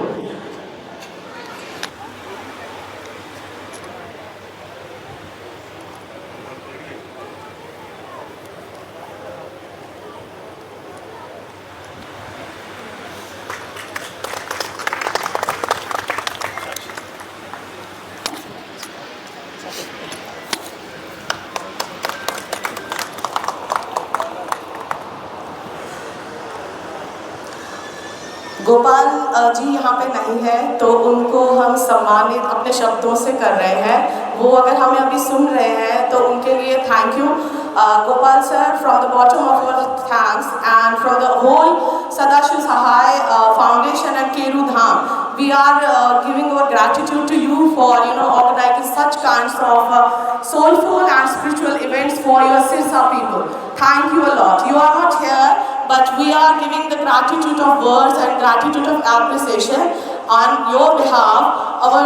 Gopal ji यहाँ पे नहीं है, तो उनको हम सम्मानित अपने शब्दों से कर रहे हैं। वो अगर हमें अभी सुन रहे हैं तो उनके लिए thank you. Gopal sir, from the bottom of our thanks and from the whole Sadashiv Sahai Foundation and Keru Dham, we are giving our gratitude to you for organizing such kinds of soulful and spiritual events for your Sirsa people. Thank you a lot. You are not here, but we are giving the gratitude of words and gratitude of appreciation on your behalf. Our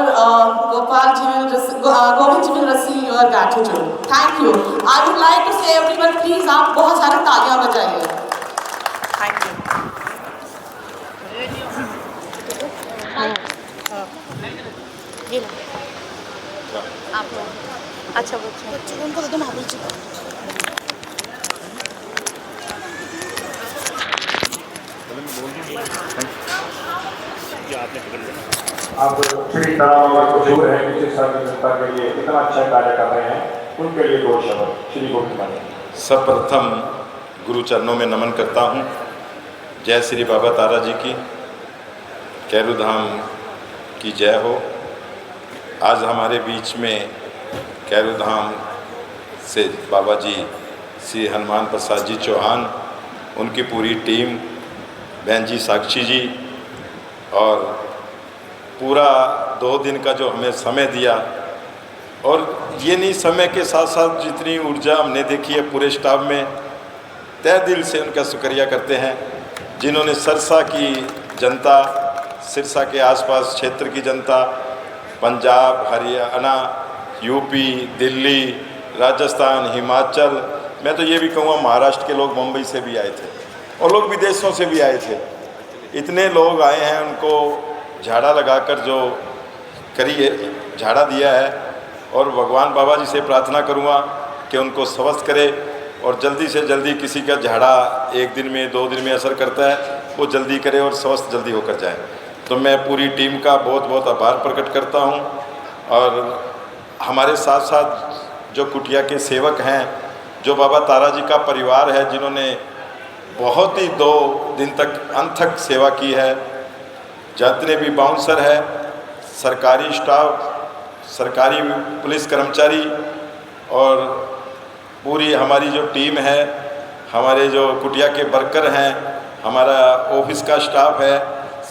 Govind ji will receive your gratitude. Thank you. I would like to say everyone, please आप बहुत सारे तालियां बजाइए. Thank you. ये लो. आप लोग. अच्छा बच्चों उनको दे दो महावीर जी को. अब श्री तारा को जो है शिक्षा की जनता के लिए इतना अच्छा कार्य कर रहे हैं, उनके लिए दो शब्द श्री गोविंद। सर्वप्रथम गुरु चरणों में नमन करता हूँ। जय श्री बाबा तारा जी की, कैरू धाम की जय हो। आज हमारे बीच में कैरू धाम से बाबा जी श्री हनुमान प्रसाद जी चौहान, उनकी पूरी टीम, बहन जी साक्षी जी, और पूरा 2 दिन का जो हमें समय दिया, और ये नहीं समय के साथ साथ जितनी ऊर्जा हमने देखी है पूरे स्टाफ में, तहे दिल से उनका शुक्रिया करते हैं। जिन्होंने सिरसा की जनता, सिरसा के आसपास क्षेत्र की जनता, पंजाब, हरियाणा, यूपी, दिल्ली, राजस्थान, हिमाचल, मैं तो ये भी कहूँगा महाराष्ट्र के लोग मुंबई से भी आए थे और लोग विदेशों से भी आए थे। इतने लोग आए हैं, उनको झाड़ा लगाकर जो करिए झाड़ा दिया है, और भगवान बाबा जी से प्रार्थना करूँगा कि उनको स्वस्थ करे, और जल्दी से जल्दी किसी का झाड़ा 1 दिन में 2 दिन में असर करता है वो जल्दी करे और स्वस्थ जल्दी होकर जाए। तो मैं पूरी टीम का बहुत बहुत आभार प्रकट करता हूँ। और हमारे साथ साथ जो कुटिया के सेवक हैं, जो बाबा तारा जी का परिवार है, जिन्होंने बहुत ही 2 दिन तक अनथक सेवा की है, जितने भी बाउंसर है, सरकारी स्टाफ, सरकारी पुलिस कर्मचारी, और पूरी हमारी जो टीम है, हमारे जो कुटिया के वर्कर हैं, हमारा ऑफिस का स्टाफ है,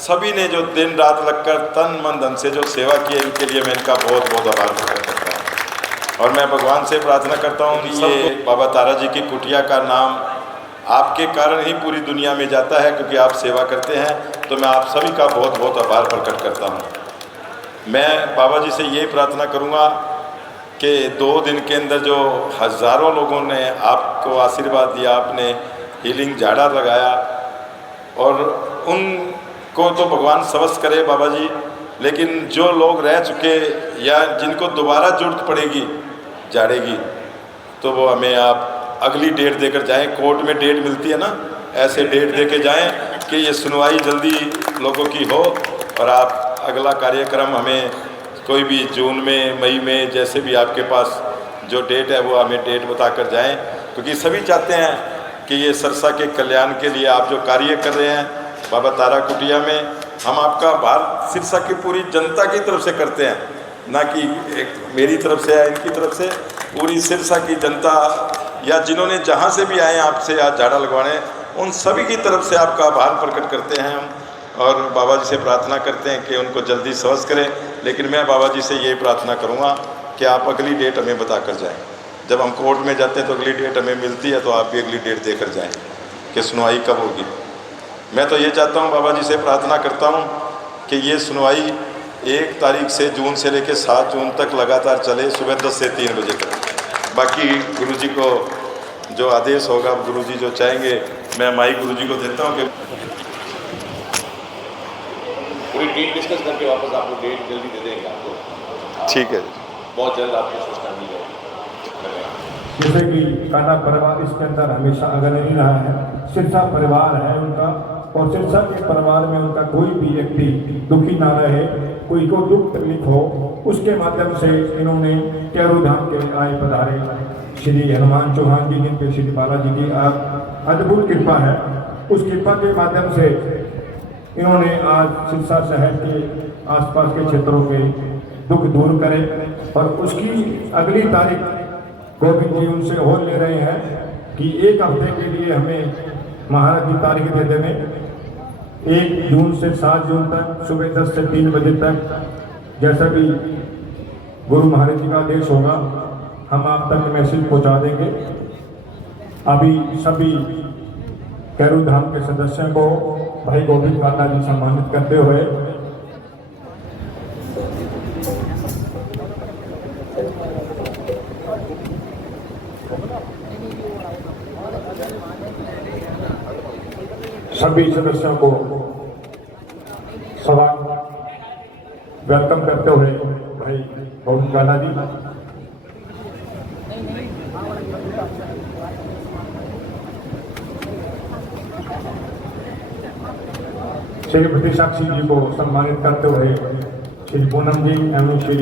सभी ने जो दिन रात लगकर तन मन धन से जो सेवा की है, इनके लिए मैं इनका बहुत बहुत आभार प्रकट करता हूँ। और मैं भगवान से प्रार्थना करता हूँ कि ये बाबा तारा जी की कुटिया का नाम आपके कारण ही पूरी दुनिया में जाता है, क्योंकि आप सेवा करते हैं। तो मैं आप सभी का बहुत बहुत आभार प्रकट करता हूँ। मैं बाबा जी से ये प्रार्थना करूँगा कि 2 दिन के अंदर जो हज़ारों लोगों ने आपको आशीर्वाद दिया, आपने हीलिंग झाड़ा लगाया, और उनको तो भगवान स्वस्थ करे बाबा जी, लेकिन जो लोग रह चुके या जिनको दोबारा जरूरत पड़ेगी झाड़े की, तो वो हमें आप अगली डेट देकर जाएं। कोर्ट में डेट मिलती है ना, ऐसे डेट दे के जाएँ कि ये सुनवाई जल्दी लोगों की हो, और आप अगला कार्यक्रम हमें कोई भी जून में, मई में, जैसे भी आपके पास जो डेट है वो हमें डेट बता कर जाएँ, क्योंकि सभी चाहते हैं कि ये सिरसा के कल्याण के लिए आप जो कार्य कर रहे हैं बाबा तारा कुटिया में, हम आपका आभार सिरसा की पूरी जनता की तरफ से करते हैं, ना कि एक मेरी तरफ से या इनकी तरफ से। पूरी सिरसा की जनता या जिन्होंने जहाँ से भी आए आपसे आज झाड़ा लगवाने, उन सभी की तरफ से आपका आभार प्रकट करते हैं हम, और बाबा जी से प्रार्थना करते हैं कि उनको जल्दी स्वस्थ करें। लेकिन मैं बाबा जी से ये प्रार्थना करूँगा कि आप अगली डेट हमें बता कर जाएँ। जब हम कोर्ट में जाते हैं तो अगली डेट हमें मिलती है, तो आप भी अगली डेट देकर जाएँ कि सुनवाई कब होगी। मैं तो ये चाहता हूँ, बाबा जी से प्रार्थना करता हूँ कि ये सुनवाई 1 तारीख से जून से लेकर 7 जून तक लगातार चले, सुबह 10 से 3 बजे तक। बाकी गुरुजी को जो आदेश होगा, गुरुजी जो चाहेंगे, मैं माई गुरुजी को देता हूँ कि पूरी टीम डिस्कस करके वापस आपको डेट जल्दी दे देंगे आपको। ठीक है, बहुत जल्द आपको सूचना मिल जाएगी। जैसे कि काना परिवार इसके अंदर हमेशा अग्रणी रहा है, सिरसा परिवार है उनका, और सिरसा के परिवार में उनका कोई भी व्यक्ति दुखी ना रहे, कोई को दुख तकलीफ हो, उसके माध्यम से इन्होंने कैरू धाम के आए पधारे श्री हनुमान चौहान जी, जिन पे श्री बालाजी की अद्भुत कृपा है। उस कृपा के माध्यम से इन्होंने आज सिरसा शहर के आसपास के क्षेत्रों के दुख दूर करे, और उसकी अगली तारीख गोविंद जी उनसे हो ले रहे हैं कि 1 हफ्ते के लिए हमें महाराज की तारीख दे देने। 1 जून से 7 जून तक सुबह 10 से 3 बजे तक जैसा भी गुरु महाराज जी का आदेश होगा हम आप तक मैसेज पहुंचा देंगे। अभी सभी कैरू धाम के सदस्यों को भाई गोविंद कांडा जी सम्मानित करते हुए सभी सदस्यों को स्वागत वेलकम करते हुए भाई गोविंद कांडा जी श्री प्रतिसाक्षी जी को सम्मानित करते हुए श्री पूनम जी एवं श्री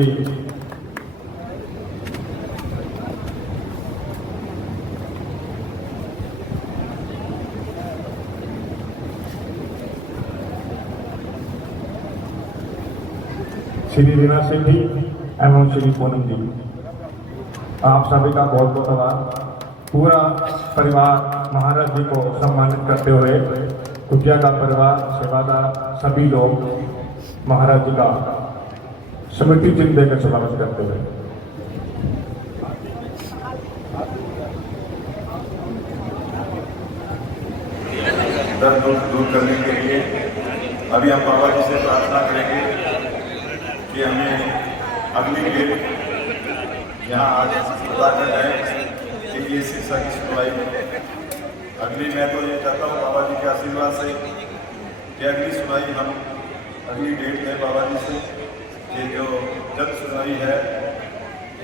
श्री रीना सिंह जी एवं श्री पूनम जी, आप सभी का बहुत बहुत आभार। पूरा परिवार महाराज जी को सम्मानित करते हुए कुटिया का परिवार, सेवादार सभी लोग महाराज जी का स्मृति चिन्ह देकर स्वागत करते हुए दर्द दूर करने के लिए अभी हम बाबा जी से प्रार्थना करेंगे कि हमें अगली डेट यहाँ आज पता कर जाए कि ये शिक्षा की सुनवाई अगली, मैं तो ये चाहता हूँ बाबा जी के आशीर्वाद से कि अगली सुनवाई हम अगली डेट में बाबा जी से ये जो जन सुनवाई है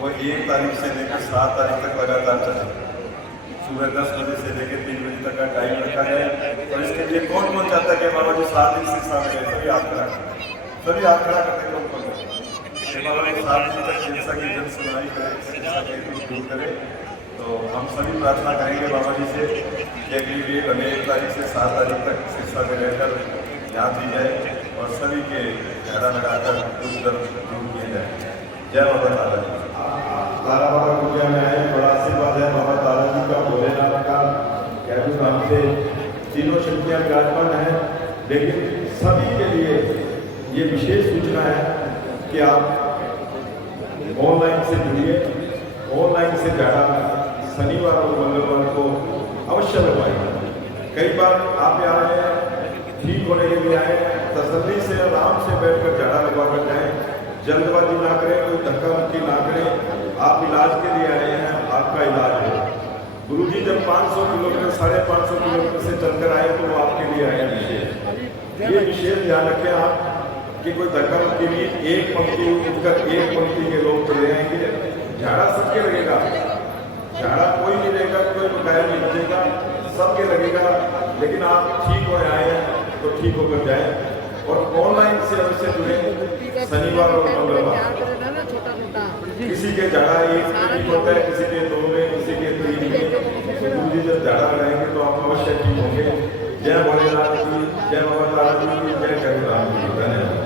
वो 1 तारीख से लेकर 7 तारीख तक लगातार चले। सुबह 10 बजे से लेकर 3 बजे तक का टाइम रखा जाए। और इसके लिए कौन कौन चाहता है कि बाबा जी 7 दिन शिक्षा में सभी हाथ खड़ा करते कौन कौन बाबा जी 7 दिन तक शिक्षा की जन सुनवाई करें, शिक्षा के दूर करें। तो हम सभी प्रार्थना करेंगे बाबा जी से कि अगली डेट हमें 1 तारीख से 7 तारीख तक शिक्षा में रहकर याद दी जाए और सभी के घड़ा लगाकर दुख दर्द दूर किए जाए। जय बाबा तारा जी। तारा बाबा कुटिया में आए, बड़ा आशीर्वाद है बाबा तारा जी का, भोलेनाथ का, कैरू धाम से तीनों शक्तियाँ विराजमान हैं। लेकिन सभी के लिए ये विशेष सूचना है कि आप ऑनलाइन से जुड़िए। ऑनलाइन से ज़्यादा शनिवार और मंगलवार को अवश्य लगवाइए। कई बार आप यहाँ आए हैं, ठीक होने के लिए आए हैं, तसल्ली से आराम से बैठकर झाड़ा लगवा कर जाएँ। जल्दबाजी ना करें, कोई धक्का मुक्की ना करें। आप इलाज के लिए आए हैं, आपका इलाज है। गुरुजी जब 500 किलोमीटर 550 किलोमीटर से चलकर आए तो वो आपके लिए आए विशेष। ये विशेष ध्यान रखें आप कि कोई धक्का मुक्की नहीं, एक पंक्ति उठकर एक पंक्ति के लोग चले आएंगे। झाड़ा सबके लगेगा, झाड़ा कोई नहीं रहेगा, कोई बकाया नहीं बचेगा, सबके लगेगा। लेकिन आप ठीक हो आए हैं तो ठीक होकर जाए। और ऑनलाइन से अवश्य जुड़े। शनिवार और मंगलवार किसी के झाड़ा 1 में ठीक होता है, किसी के 2 में, किसी के 3 में। गुरुजी जब झाड़ा लगाएंगे तो आप अवश्य ठीक होंगे। जय भोलेनाथ की, जय बाबा तारा जी की, जय कैरू धाम की। धन्यवाद।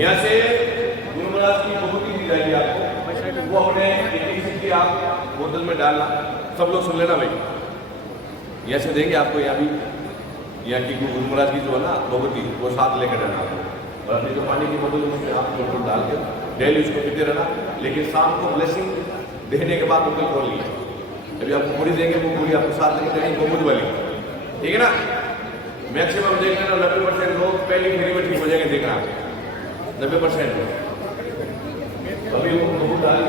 यहाँ से गुरु महाराज की बहुत ही जाएगी आपको, वो अपने की आप बोतल में डालना। सब लोग सुन लेना भाई, यहाँ से देंगे आपको। यहाँ भी यहाँ की गुरु महाराज की जो है ना भगवती, वो साथ लेकर रहना आपको। और अपनी जो पानी की बोतल उसमें आप बोतल डाल के डेली उसको पीते रहना। लेकिन शाम को ब्लेसिंग देने के बाद बोतल खोल लीजिए। अभी आपको पूरी देंगे, वो पूरी आपको साथ लेकर देंगे, वो बुध वाली, ठीक है ना। मैक्सिमम देख लेना 90% लोग पहली फेरी में ठीक हो जाएंगे, देखना 90% लोग। अभी वो बहुत डाल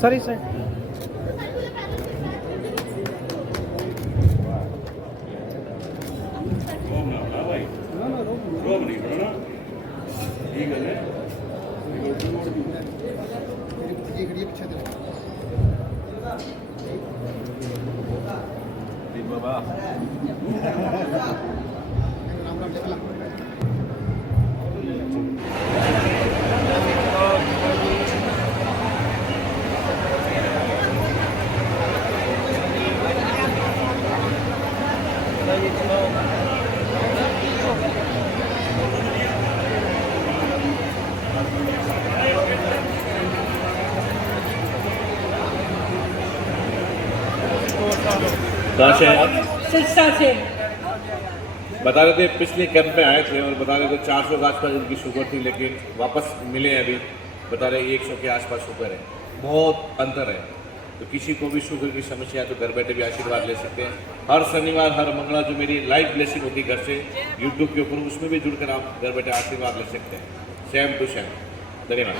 सॉरी सर। ठीक है। जी खड़ी है पीछे चले बाबा राम राम चला सिरसा से बता रहे थे पिछले कैंप में आए थे और बता रहे थे 400 के आसपास इनकी शुगर थी, लेकिन वापस मिले हैं अभी बता रहे 100 के आसपास शुगर है, बहुत अंतर है। तो किसी को भी शुगर की समस्या है तो घर बैठे भी आशीर्वाद ले सकते हैं। हर शनिवार हर मंगलवार जो मेरी लाइव ब्लेसिंग होती है घर से यूट्यूब के ऊपर, उसमें भी जुड़कर आप घर बैठे आशीर्वाद ले सकते हैं, सेम टू सेम। धन्यवाद।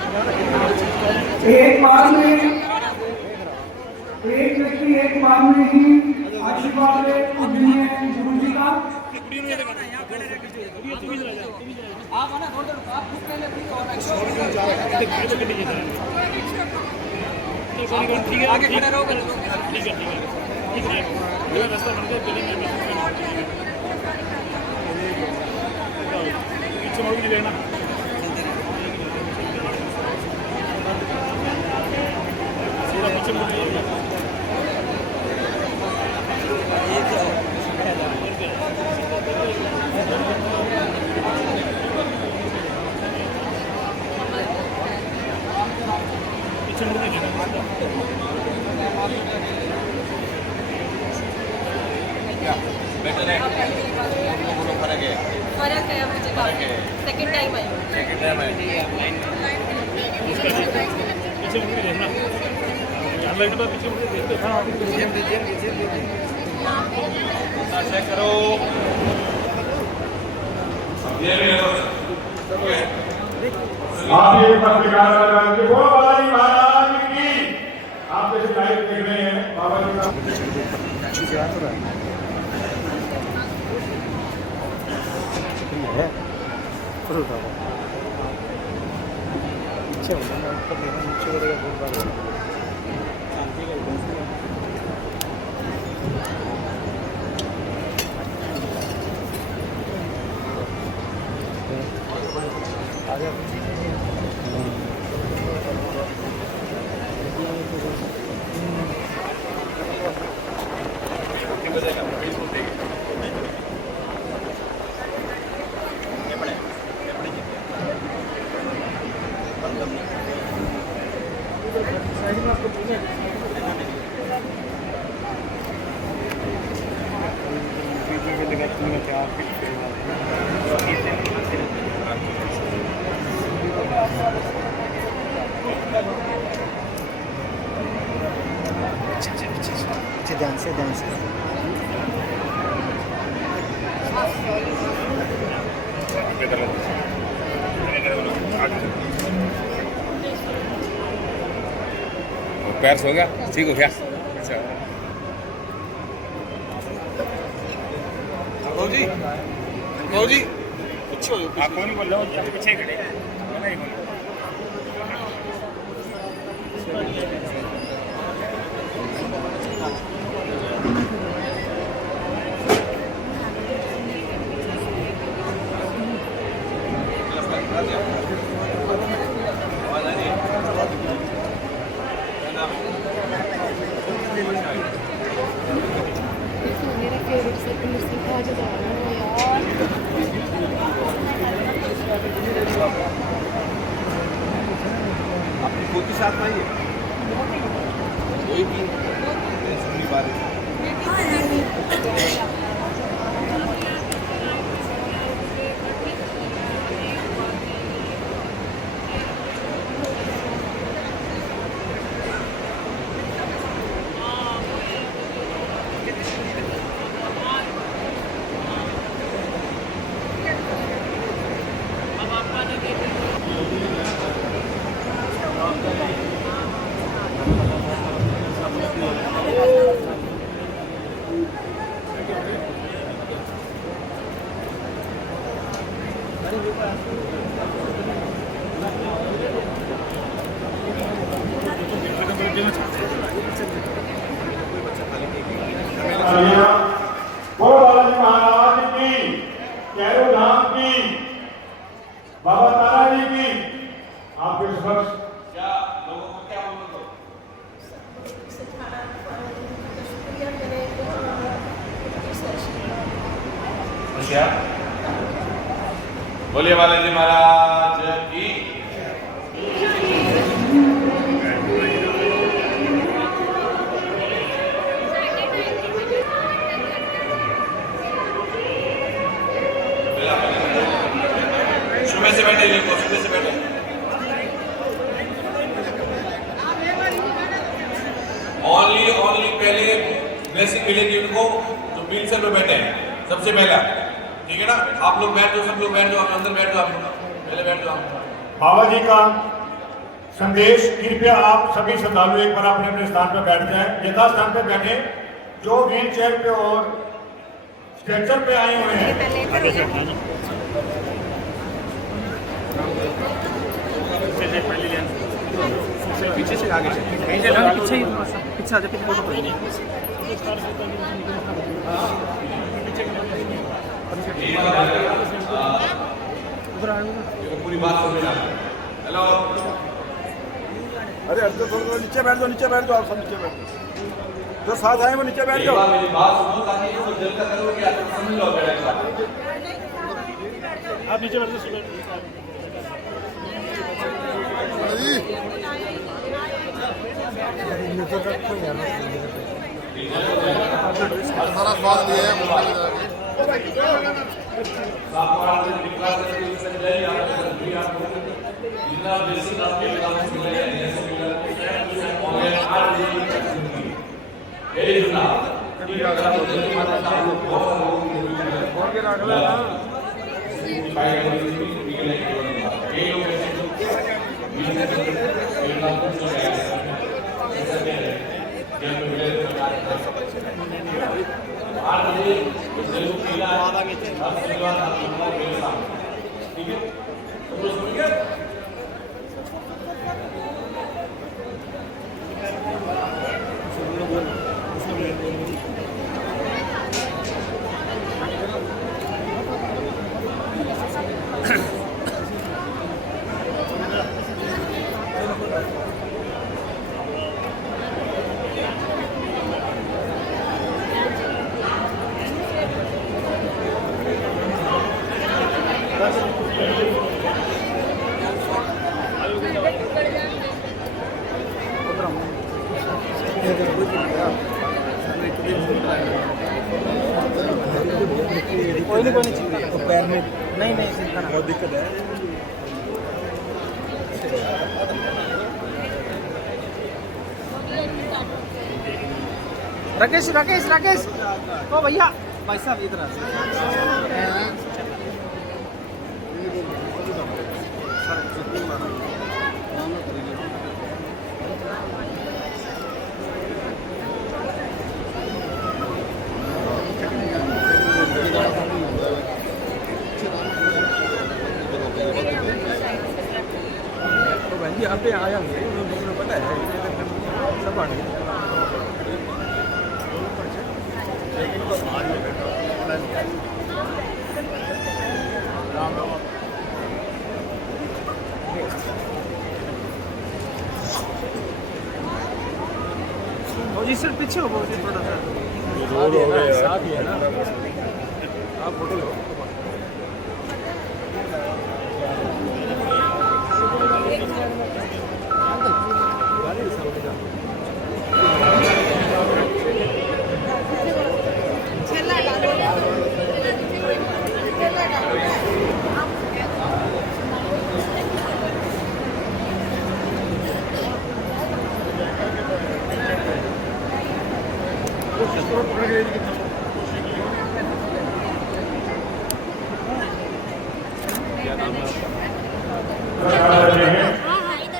एक व्यक्ति एक बार में ही आशीर्वाद ले गुरु जी का। आगे खड़े रहो। ठीक है रास्ता बन गया पीछे मोड़ के लेना। सीधा पीछे मुड़ जाइए। फर्क है मुझे काफी। Second time I. पीछे मुड़ के देखना। लाइट पर पीछे मुड़ के देखते। हां चेक करो। आप ये पत्रकार बोलो बाबा जी महाराज की। आप जैसे लाइव देख रहे हैं बाबा जी का अच्छी से आ रहा है। ध्यान से पैर सो गया, ठीक हो गया। अच्छा बाबू जी पीछे हो। आप कौन बोल रहे हो? पीछे खड़े नहीं बोल। मेरा फेवरेट सेकंड सीखा जा रहा है यार। अपनी खुद के साथ आइए। कोई भी सुननी बात है। बोलो बालाजी महाराज की, कैरो धाम की, बाबा तारा जी की। आपके समक्ष क्या लोगों को क्या बोलो तो क्या बोलिए बालाजी महाराज की। सुबह से बैठे सुबह से बैठे ओनली पहले ब्लेसिंग मिलेगी उनको जो व्हीलचेयर पे बैठे हैं सबसे पहला, ठीक है ना। आप लोग बैठ जाओ, सब लोग बैठ जाओ, आप अंदर बैठ जाओ, आप पहले बैठ जाओ। बाबा जी का संदेश, कृपया आप सभी श्रद्धालु एक बार अपने अपने स्थान पर बैठ जाएं, यथा स्थान पर बैठे। जो व्हील चेयर पे और स्ट्रेचर पे आए हुए हैं पीछे से आगे पीछे आ जाए, पीछे फोटो पड़ेगी। पूरी बात सुन लेना। हेलो, अरे तो थोड़ा नीचे बैठ जाओ, नीचे बैठ जाओ, आप सब नीचे बैठ जाओ, जो साथ आए वो नीचे बैठ जाओ। मेरी बात सुनो ताकि इसको जल्द करो कि आप समझ लो। आप नीचे बैठ जाओ। सारा स्वाद लिया है। कोई नहीं तो पैर में नहीं बहुत दिक्कत है। राकेश राकेश राकेश ओ भैया भाई साहब इधर यहाँ पे आया हूँ, पता है सब आ गया। जी सर पीछे हो बहुत थोड़ा सा साथ ही है ना, आप फोटो लो।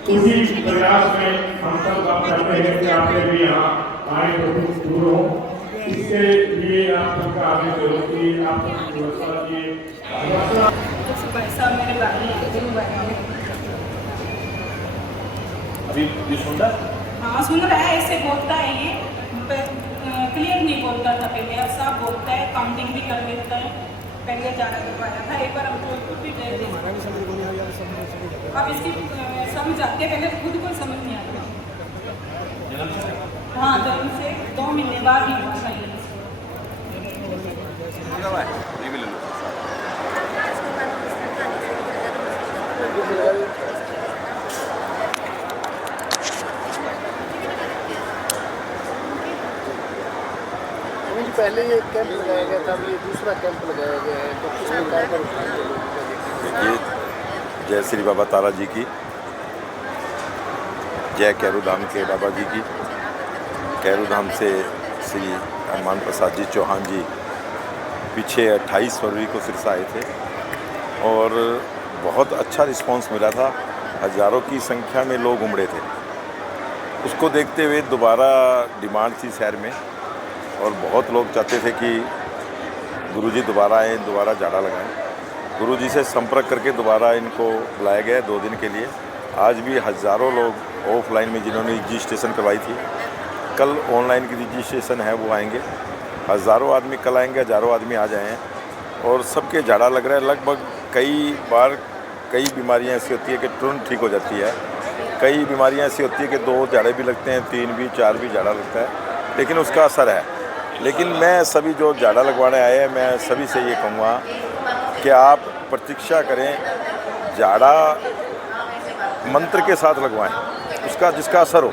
उसी प्रयास में हम सब आप करते हैं कि आपने भी यहाँ आए तो कुछ दूर हो, इसके लिए आप सबका आगे करो कि आप व्यवस्था किए। अभी ये सुन रहा हाँ सुन रहा है, ऐसे बोलता है ये, क्लियर नहीं बोलता था पहले, अब साफ बोलता है, काउंटिंग भी कर लेता है। पहले ज़्यादा करवाया था, एक बार हम जोधपुर भी गए थे। अब इसकी समझ आती है, पहले खुद को समझ नहीं आता। हाँ जन्म से 2 महीने बाद ही हुआ था ये। पहले ये कैंप लगाया गया था, अभी ये दूसरा कैंप लगाया गया है, तो किस प्रकार का देखिए, जय श्री बाबा तारा जी की जय, कैरूधाम के बाबा जी की। कैरूधाम से श्री हनुमान प्रसाद जी चौहान जी पीछे 28 फरवरी को सिरसा आए थे और बहुत अच्छा रिस्पांस मिला था। हज़ारों की संख्या में लोग उमड़े थे। उसको देखते हुए दोबारा डिमांड थी शहर में और बहुत लोग चाहते थे कि गुरुजी दोबारा आएँ, दोबारा झाड़ा लगाएं। गुरुजी से संपर्क करके दोबारा इनको बुलाया गया 2 दिन के लिए। आज भी हज़ारों लोग ऑफलाइन में जिन्होंने रजिस्ट्रेशन करवाई थी, कल ऑनलाइन की रजिस्ट्रेशन है वो आएंगे। हज़ारों आदमी कल आएंगे, हज़ारों आदमी आ जाए हैं और सबके झाड़ा लग रहा है। लगभग कई बार कई बीमारियां ऐसी होती है कि तुरंत ठीक हो जाती है, कई बीमारियां ऐसी होती है कि 2 झाड़े भी लगते हैं, 3 भी, 4 भी झाड़ा लगता है, लेकिन उसका असर है। लेकिन मैं सभी जो झाड़ा लगवाने आए हैं, मैं सभी से ये कहूँगा कि आप प्रतीक्षा करें, झाड़ा मंत्र के साथ लगवाएं, उसका जिसका असर हो।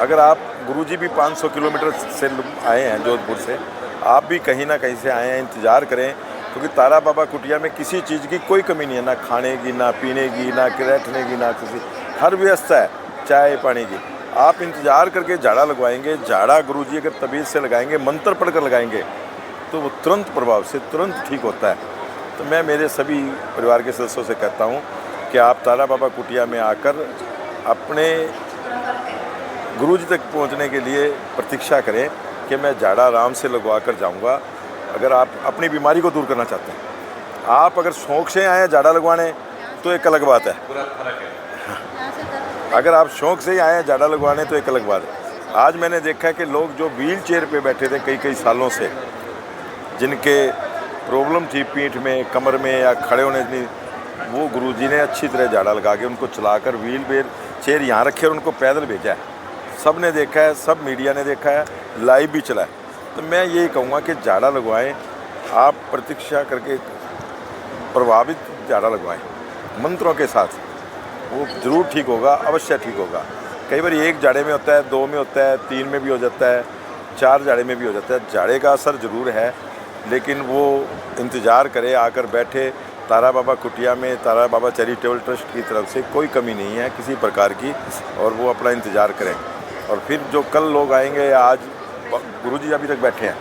अगर आप गुरुजी भी 500 किलोमीटर से आए हैं जोधपुर से, आप भी कहीं ना कहीं से आए हैं, इंतज़ार करें, क्योंकि तारा बाबा कुटिया में किसी चीज़ की कोई कमी नहीं है, ना खाने की, ना पीने की, ना बैठने की, ना किसी, हर व्यवस्था है, चाय पानी की। आप इंतज़ार करके झाड़ा लगवाएंगे, झाड़ा गुरुजी अगर तबीयत से लगाएंगे, मंत्र पढ़कर लगाएंगे, तो वो तुरंत प्रभाव से तुरंत ठीक होता है। तो मैं मेरे सभी परिवार के सदस्यों से कहता हूँ कि आप तारा बाबा कुटिया में आकर अपने गुरुजी तक पहुँचने के लिए प्रतीक्षा करें कि मैं झाड़ा आराम से लगवा कर जाऊँगा। अगर आप अपनी बीमारी को दूर करना चाहते हैं, आप अगर शौक़ से आए हैं झाड़ा लगवाने तो एक अलग बात है। अगर आप शौक़ से ही आए हैं झाड़ा लगवाने तो एक अलग बात है। आज मैंने देखा है कि लोग जो व्हील चेयर पे बैठे थे कई सालों से, जिनके प्रॉब्लम थी पीठ में, कमर में या खड़े होने की, वो गुरुजी ने अच्छी तरह झाड़ा लगा के उनको चलाकर व्हील चेयर यहाँ रखे और उनको पैदल भेजा है। सब ने देखा है, सब मीडिया ने देखा है, लाइव भी चला है। तो मैं यही कहूँगा कि झाड़ा लगवाएं, आप प्रतीक्षा करके प्रभावित झाड़ा लगवाएं मंत्रों के साथ, वो ज़रूर ठीक होगा, अवश्य ठीक होगा। कई बार एक झाड़े में होता है, 2 में होता है, 3 में भी हो जाता है, 4 झाड़े में भी हो जाता है। झाड़े का असर ज़रूर है, लेकिन वो इंतज़ार करे, आकर बैठे। तारा बाबा कुटिया में तारा बाबा चैरिटेबल ट्रस्ट की तरफ से कोई कमी नहीं है किसी प्रकार की, और वो अपना इंतज़ार करें। और फिर जो कल लोग आएंगे या आज गुरुजी अभी तक बैठे हैं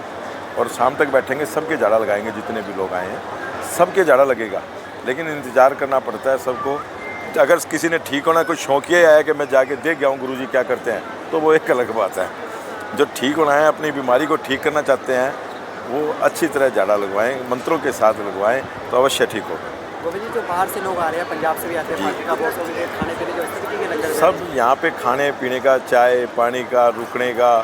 और शाम तक बैठेंगे, सबके झाड़ा लगाएंगे। जितने भी लोग आए हैं सबके झाड़ा लगेगा, लेकिन इंतज़ार करना पड़ता है सबको। अगर किसी ने ठीक होना, कोई शौकिया आया कि मैं जाके देख गया हूँ गुरुजी क्या करते हैं, तो वो एक अलग बात है। जो ठीक होना है, अपनी बीमारी को ठीक करना चाहते हैं, वो अच्छी तरह झाड़ा लगवाएं, मंत्रों के साथ लगवाएं, तो अवश्य ठीक होगा। गोविंद जी, जो बाहर से लोग आ रहे हैं, पंजाब से भी आते हैं, खाने पीने जो स्थिति के लंगर सब यहाँ पे खाने पीने का, चाय पानी का, रुकने का,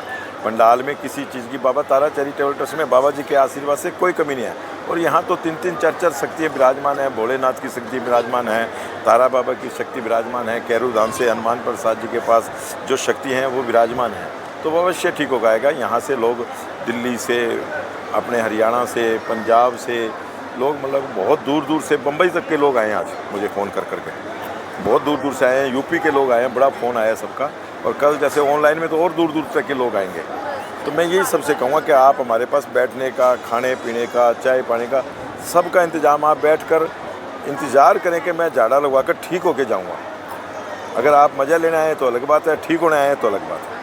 पंडाल में किसी चीज़ की, बाबा तारा चैरिटेबल ट्रस्ट में बाबा जी के आशीर्वाद से कोई कमी नहीं है। और यहाँ तो 3-3 4-4 शक्तियाँ विराजमान है। भोलेनाथ की शक्ति विराजमान है, तारा बाबा की शक्ति विराजमान है, कैरूधाम से हनुमान प्रसाद जी के पास जो शक्ति हैं वो विराजमान है। तो वो अवश्य ठीक हो जाएगा। यहाँ से लोग दिल्ली से, अपने हरियाणा से, पंजाब से लोग, मतलब बहुत दूर दूर से, बम्बई तक के लोग आए हैं। आज मुझे फ़ोन कर करके बहुत दूर दूर से आए हैं, यूपी के लोग आए हैं, बड़ा फ़ोन आया सबका। और कल जैसे ऑनलाइन में तो और दूर दूर तक के लोग आएंगे। तो मैं यही सबसे कहूँगा कि आप हमारे पास बैठने का, खाने पीने का, चाय पानी का, सबका इंतज़ाम, आप बैठकर इंतज़ार करें कि मैं झाड़ा लगवा कर ठीक होके जाऊँगा। अगर आप मज़ा लेने आए तो अलग बात है, ठीक होने आए तो अलग बात है।